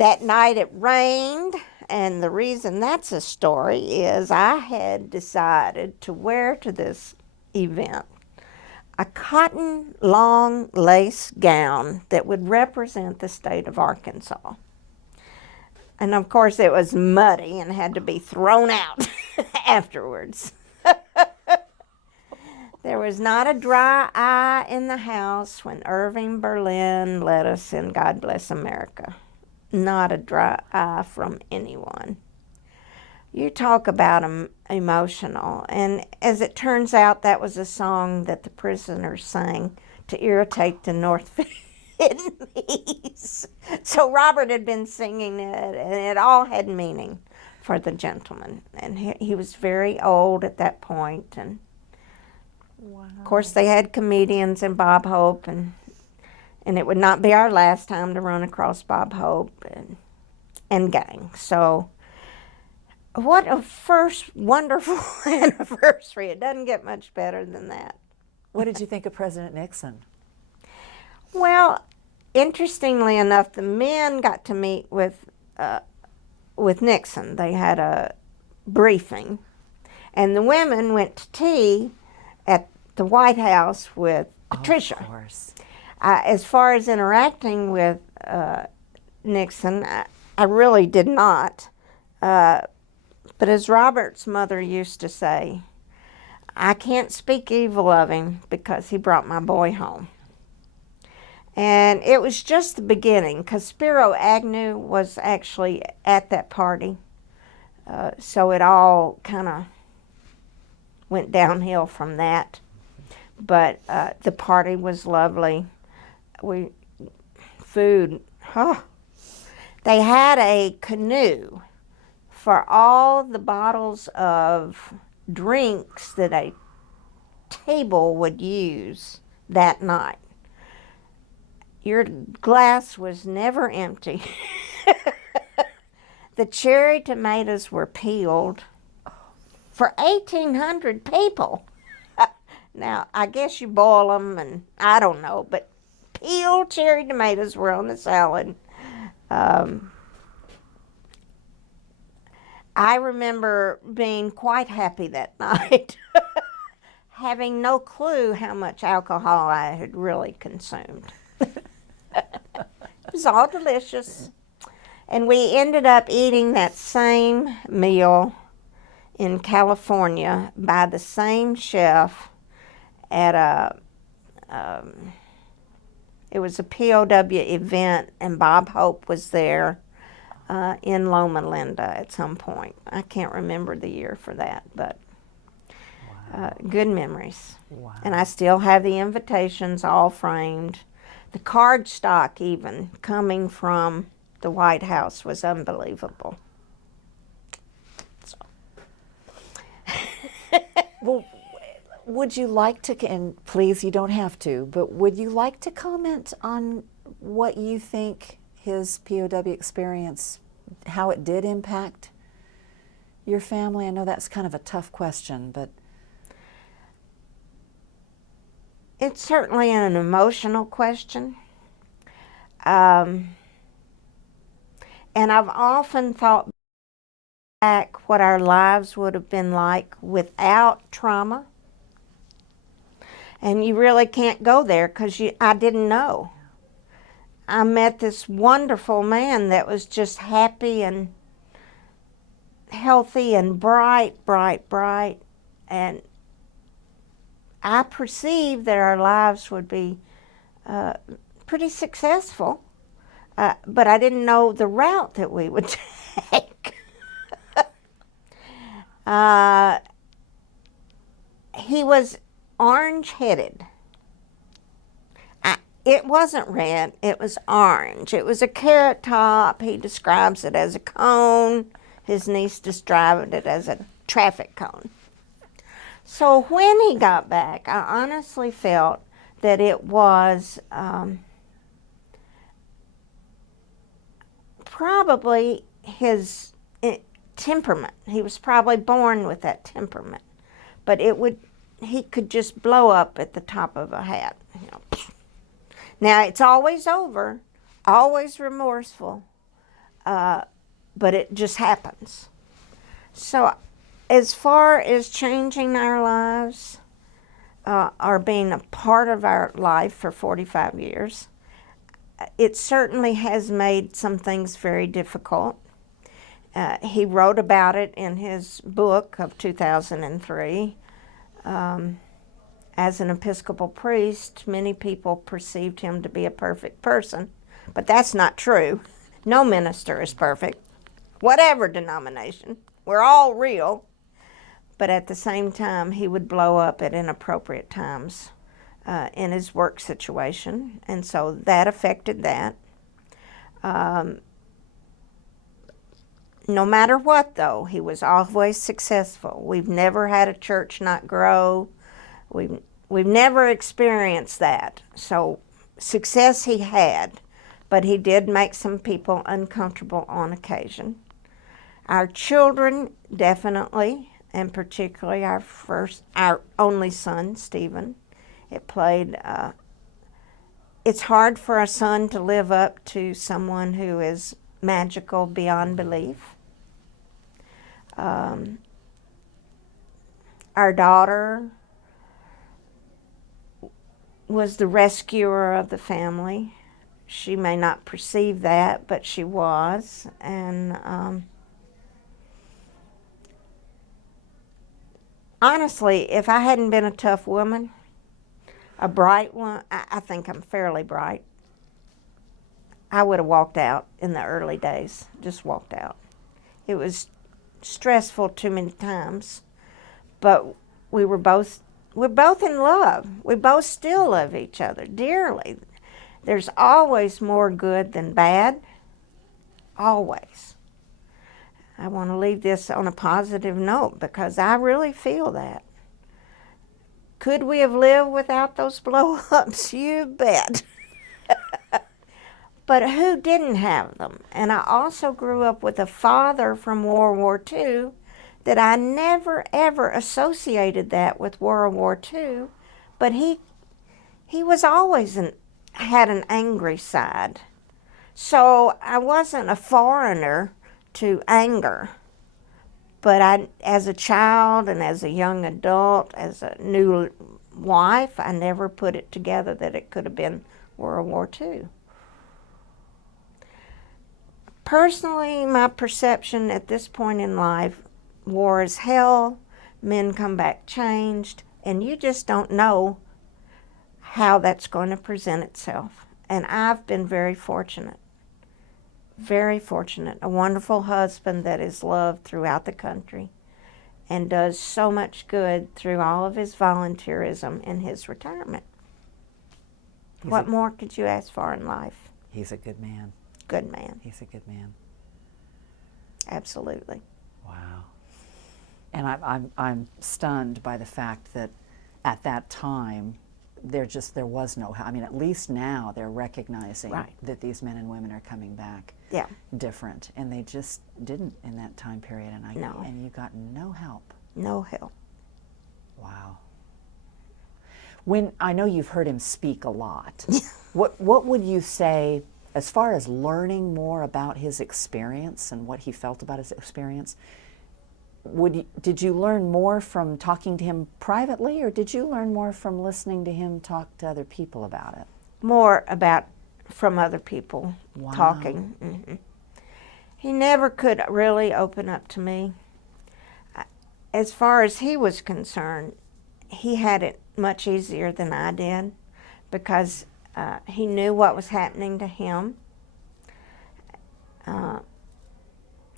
That night it rained, and the reason that's a story is I had decided to wear to this event a cotton long lace gown that would represent the state of Arkansas. And of course it was muddy and had to be thrown out afterwards. There was not a dry eye in the house when Irving Berlin led us in God Bless America. Not a dry eye from anyone. You talk about emotional, and as it turns out, that was a song that the prisoners sang to irritate the North Vietnamese. So Robert had been singing it, and it all had meaning for the gentleman. And he was very old at that point, and Wow. of course they had comedians and Bob Hope, and it would not be our last time to run across Bob Hope and gang. So what a first wonderful anniversary. It doesn't get much better than that. What did you think of President Nixon? Well, interestingly enough, the men got to meet with Nixon. They had a briefing, and the women went to tea at the White House with Patricia. Of course. As far as interacting with Nixon, I really did not. But as Robert's mother used to say, I can't speak evil of him because he brought my boy home. And it was just the beginning, because Spiro Agnew was actually at that party. So it all kind of went downhill from that. But the party was lovely. Food. They had a canoe for all the bottles of drinks that a table would use that night. Your glass was never empty. The cherry tomatoes were peeled for 1,800 people. Now, I guess you boil them, and I don't know, but peeled cherry tomatoes were on the salad. I remember being quite happy that night, having no clue how much alcohol I had really consumed. It was all delicious. And we ended up eating that same meal in California by the same chef at it was a POW event, and Bob Hope was there in Loma Linda at some point. I can't remember the year for that, but good memories. Wow. And I still have the invitations all framed. The card stock even coming from the White House was unbelievable. So. Well, would you like to, and please, you don't have to, but would you like to comment on what you think his POW experience, how it did impact your family? I know that's kind of a tough question, but It's certainly an emotional question. And I've often thought back what our lives would have been like without trauma. And you really can't go there because I didn't know. I met this wonderful man that was just happy and healthy and bright. And I perceived that our lives would be pretty successful, but I didn't know the route that we would take. He was orange-headed. It wasn't red, it was orange. It was a carrot top. He describes it as a cone. His niece described it as a traffic cone. So when he got back, I honestly felt that it was probably his temperament. He was probably born with that temperament. But he could just blow up at the top of a hat. You know. Now, it's always over, always remorseful, but it just happens. So as far as changing our lives, or being a part of our life for 45 years, it certainly has made some things very difficult. He wrote about it in his book of 2003. As an Episcopal priest, many people perceived him to be a perfect person, but that's not true. No minister is perfect, whatever denomination. We're all real. But at the same time, he would blow up at inappropriate times in his work situation, and so that affected that. No matter what, though, he was always successful. We've never had a church not grow. We've never experienced that. So success he had, but he did make some people uncomfortable on occasion. Our children definitely, and particularly our only son, Stephen. It's hard for a son to live up to someone who is magical beyond belief. Our daughter was the rescuer of the family. She may not perceive that, but she was. And honestly, if I hadn't been a tough woman, a bright one, I think I'm fairly bright, I would have walked out in the early days, just walked out. It was stressful too many times, but we're both in love. We both still love each other dearly. There's always more good than bad, always. I want to leave this on a positive note because I really feel that. Could we have lived without those blow-ups? You bet. But who didn't have them? And I also grew up with a father from World War II that I never, ever associated that with World War II, but he was always had an angry side. So I wasn't a foreigner to anger, but as a child and as a young adult, as a new wife, I never put it together that it could have been World War II. Personally, my perception at this point in life, war is hell, men come back changed, and you just don't know how that's going to present itself. And I've been very fortunate, a wonderful husband that is loved throughout the country and does so much good through all of his volunteerism in his retirement. What more could you ask for in life? He's a good man. Good man. He's a good man. Absolutely. Wow. And I'm stunned by the fact that at that time there was no, I mean, at least now they're recognizing that these men and women are coming back different, and they just didn't in that time period. And you got no help. No help. Wow. When I know you've heard him speak a lot, what would you say as far as learning more about his experience and what he felt about his experience? Did you learn more from talking to him privately, or did you learn more from listening to him talk to other people about it? More from other people talking. Mm-hmm. He never could really open up to me. As far as he was concerned, he had it much easier than I did because he knew what was happening to him.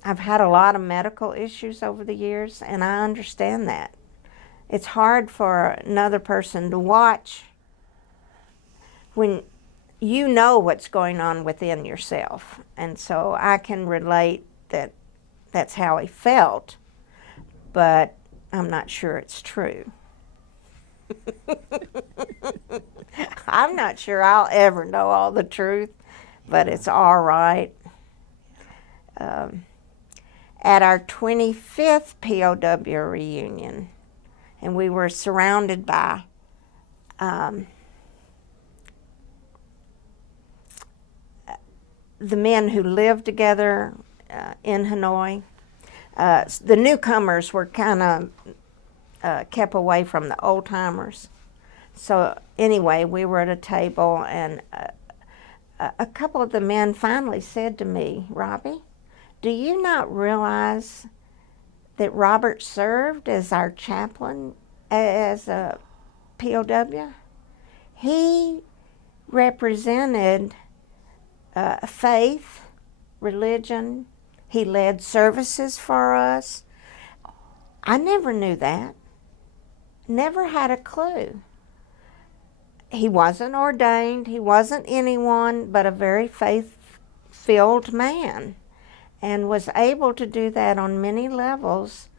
I've had a lot of medical issues over the years, and I understand that. It's hard for another person to watch when you know what's going on within yourself. And so I can relate that that's how he felt, but I'm not sure it's true. I'm not sure I'll ever know all the truth, but it's all right. At our 25th POW reunion, and we were surrounded by the men who lived together in Hanoi. The newcomers were kind of kept away from the old timers. So anyway, we were at a table, and a couple of the men finally said to me, "Robbie, do you not realize that Robert served as our chaplain as a POW? He represented faith, religion. He led services for us. I never knew that. Never had a clue. He wasn't ordained. He wasn't anyone but a very faith-filled man, and was able to do that on many levels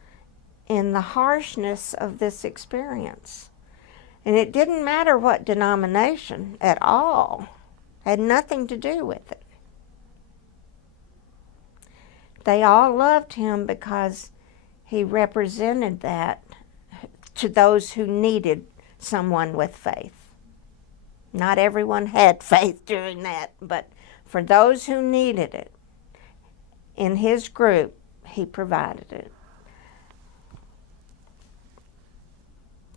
in the harshness of this experience. And it didn't matter what denomination at all. Had nothing to do with it. They all loved him because he represented that to those who needed someone with faith. Not everyone had faith during that, but for those who needed it, in his group, he provided it.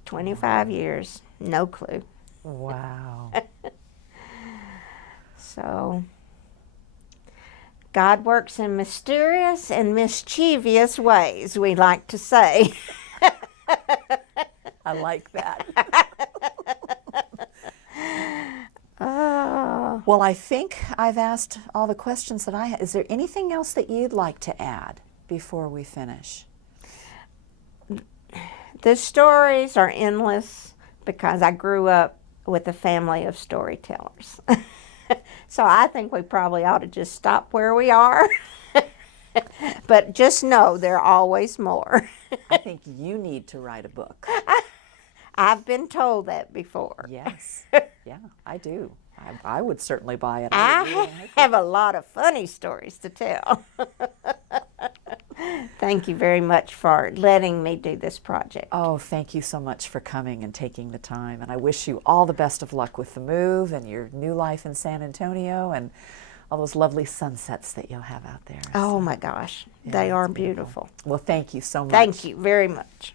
25 years, no clue. Wow. So, God works in mysterious and mischievous ways, we like to say. I like that. Well, I think I've asked all the questions that I had. Is there anything else that you'd like to add before we finish? The stories are endless because I grew up with a family of storytellers. So I think we probably ought to just stop where we are. But just know there are always more. I think you need to write a book. I've been told that before. Yes. Yeah, I do. I would certainly buy it. I have a lot of funny stories to tell. Thank you very much for letting me do this project. Oh, thank you so much for coming and taking the time. And I wish you all the best of luck with the move and your new life in San Antonio and all those lovely sunsets that you'll have out there. Oh my gosh, Yeah, they are it's beautiful. beautiful. Well, thank you so much. Thank you very much.